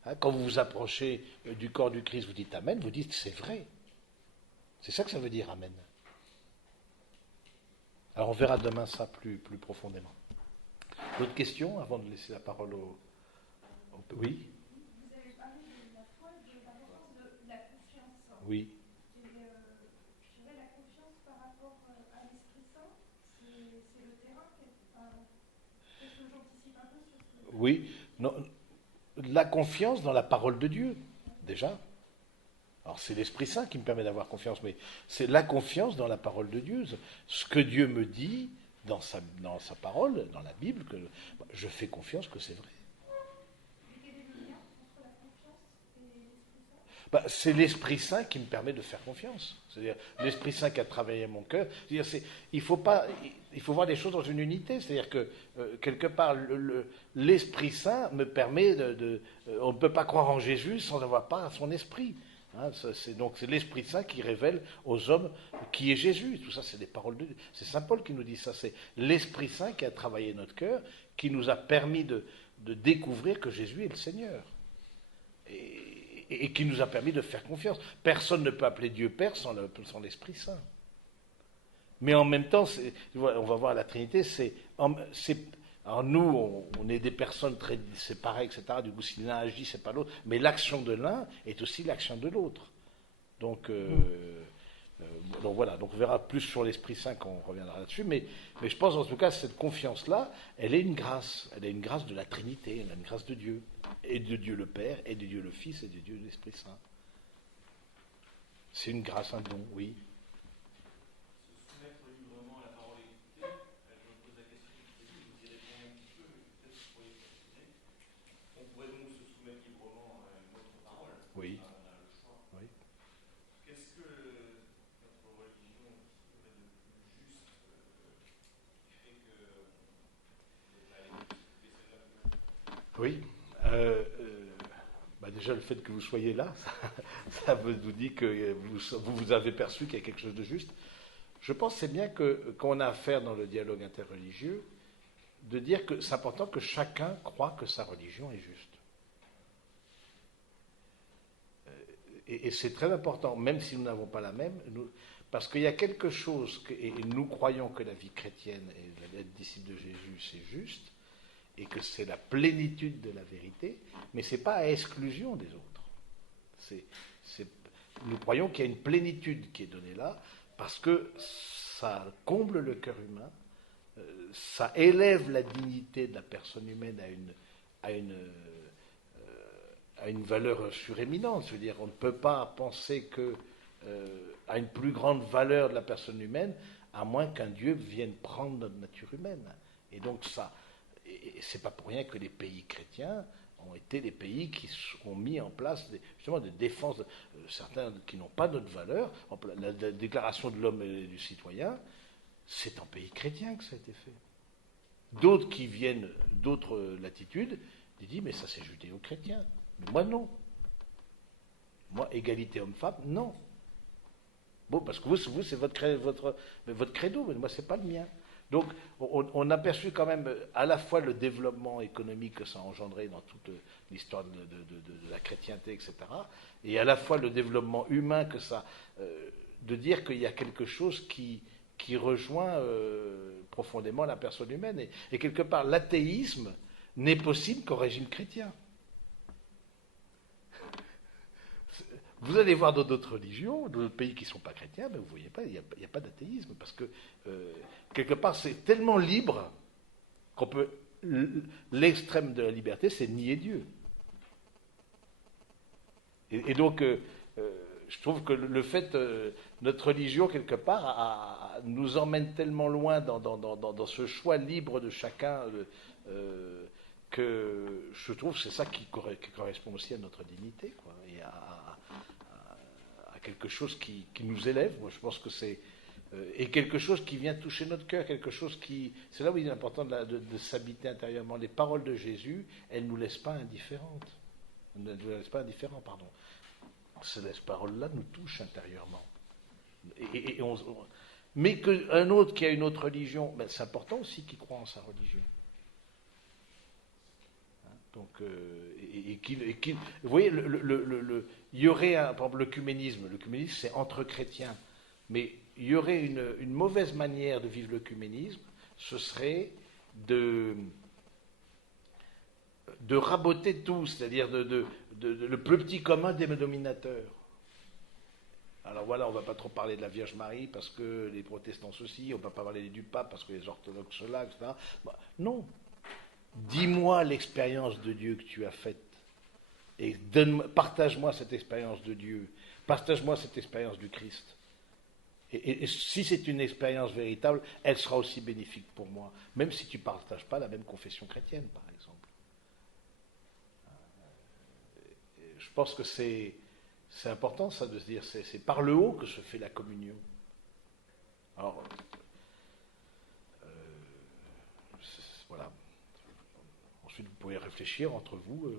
Hein, quand vous vous approchez du corps du Christ, vous dites Amen, vous dites c'est vrai. C'est ça que ça veut dire Amen. Alors on verra demain ça plus profondément. D'autres questions avant de laisser la parole au... Oui. Vous avez parlé de la foi et de l'importance de la confiance. Oui. Je dirais la confiance par rapport à l'Esprit Saint, c'est le terrain. Peut-être que j'anticipe un peu sur ce. Oui. Non, la confiance dans la parole de Dieu, déjà. Alors c'est l'Esprit Saint qui me permet d'avoir confiance, mais c'est la confiance dans la parole de Dieu. Ce que Dieu me dit dans sa parole, dans la Bible, que je fais confiance que c'est vrai. Et quel est le lien entre la confiance et l'Esprit C'est l'Esprit Saint qui me permet de faire confiance. C'est-à-dire l'Esprit Saint qui a travaillé mon cœur. Il faut voir les choses dans une unité. C'est-à-dire que quelque part, l'Esprit Saint me permet on ne peut pas croire en Jésus sans avoir part à son esprit. Hein, c'est l'Esprit Saint qui révèle aux hommes qui est Jésus. Tout ça, c'est des paroles de Dieu. C'est Saint Paul qui nous dit ça. C'est l'Esprit Saint qui a travaillé notre cœur, qui nous a permis de découvrir que Jésus est le Seigneur. Et qui nous a permis de faire confiance. Personne ne peut appeler Dieu Père sans l'Esprit Saint. Mais en même temps, on va voir la Trinité, alors nous, on est des personnes très séparées, etc. Du coup, si l'un agit, c'est pas l'autre. Mais l'action de l'un est aussi l'action de l'autre. Donc voilà, donc on verra plus sur l'Esprit Saint quand on reviendra là-dessus. Mais je pense en tout cas, cette confiance-là, elle est une grâce. Elle est une grâce de la Trinité, elle est une grâce de Dieu. Et de Dieu le Père, et de Dieu le Fils, et de Dieu l'Esprit Saint. C'est une grâce, un don, oui. Se soumettre librement à la parole écoutée, je me pose la question, vous y répondez un petit peu, mais peut-être que vous pourriez préciser. On pourrait donc se soumettre librement à notre parole. Oui. On a le choix. Oui. Qu'est-ce que notre religion serait de plus juste qui fait que on va aller écouter celle-là? Oui. Déjà, le fait que vous soyez là, ça vous dit que vous avez perçu qu'il y a quelque chose de juste. Je pense que c'est bien que quand on a affaire dans le dialogue interreligieux, de dire que c'est important que chacun croit que sa religion est juste. Et c'est très important, même si nous n'avons pas la même, parce qu'il y a quelque chose, et nous croyons que la vie chrétienne et l'être disciple de Jésus, c'est juste, et que c'est la plénitude de la vérité, mais ce n'est pas à exclusion des autres. Nous croyons qu'il y a une plénitude qui est donnée là, parce que ça comble le cœur humain, ça élève la dignité de la personne humaine à une valeur suréminente. Je veux dire, on ne peut pas penser à une plus grande valeur de la personne humaine, à moins qu'un Dieu vienne prendre notre nature humaine. Et donc c'est pas pour rien que les pays chrétiens ont été les pays qui ont mis en place justement des défenses, certains qui n'ont pas notre valeur. La déclaration de l'homme et du citoyen, c'est en pays chrétien que ça a été fait. D'autres qui viennent d'autres latitudes, ils disent mais ça c'est judéo-chrétien. Mais moi non. Moi, égalité homme-femme, non. Bon, parce que vous c'est votre credo, mais moi c'est pas le mien. Donc, on a perçu quand même à la fois le développement économique que ça a engendré dans toute l'histoire de la chrétienté, etc., et à la fois le développement humain que ça, de dire qu'il y a quelque chose qui rejoint profondément la personne humaine. Et quelque part, l'athéisme n'est possible qu'au régime chrétien. Vous allez voir dans d'autres religions, dans d'autres pays qui ne sont pas chrétiens, mais vous ne voyez pas, il n'y a pas d'athéisme, parce que quelque part c'est tellement libre qu'on peut... L'extrême de la liberté, c'est nier Dieu. Et donc, je trouve que le fait, notre religion, quelque part, nous emmène tellement loin dans ce choix libre de chacun, que je trouve que c'est ça qui correspond aussi à notre dignité, quoi, et à quelque chose qui nous élève. Moi, je pense que c'est et quelque chose qui vient toucher notre cœur, quelque chose qui... C'est là où il est important de s'habiter intérieurement. Les paroles de Jésus, elles ne nous laissent pas indifférentes. Elles ne nous laissent pas indifférents, pardon. Ces paroles-là nous touchent intérieurement. Mais qu'un autre qui a une autre religion, ben, c'est important aussi qu'il croit en sa religion. Donc, vous voyez, il y aurait, par exemple, l'œcuménisme. L'œcuménisme, c'est entre chrétiens. Mais il y aurait une mauvaise manière de vivre l'œcuménisme, ce serait de raboter tout, c'est-à-dire le plus petit commun des dominateurs. Alors voilà, on ne va pas trop parler de la Vierge Marie parce que les protestants ceci, on ne va pas parler du pape parce que les orthodoxes là, etc. Bah, non. Dis-moi l'expérience de Dieu que tu as faite et partage-moi cette expérience de Dieu, partage-moi cette expérience du Christ. Et si c'est une expérience véritable, elle sera aussi bénéfique pour moi, même si tu ne partages pas la même confession chrétienne, par exemple. Je pense que c'est important, ça, de se dire, c'est par le haut que se fait la communion. Alors, voilà. Ensuite, vous pouvez réfléchir entre vous.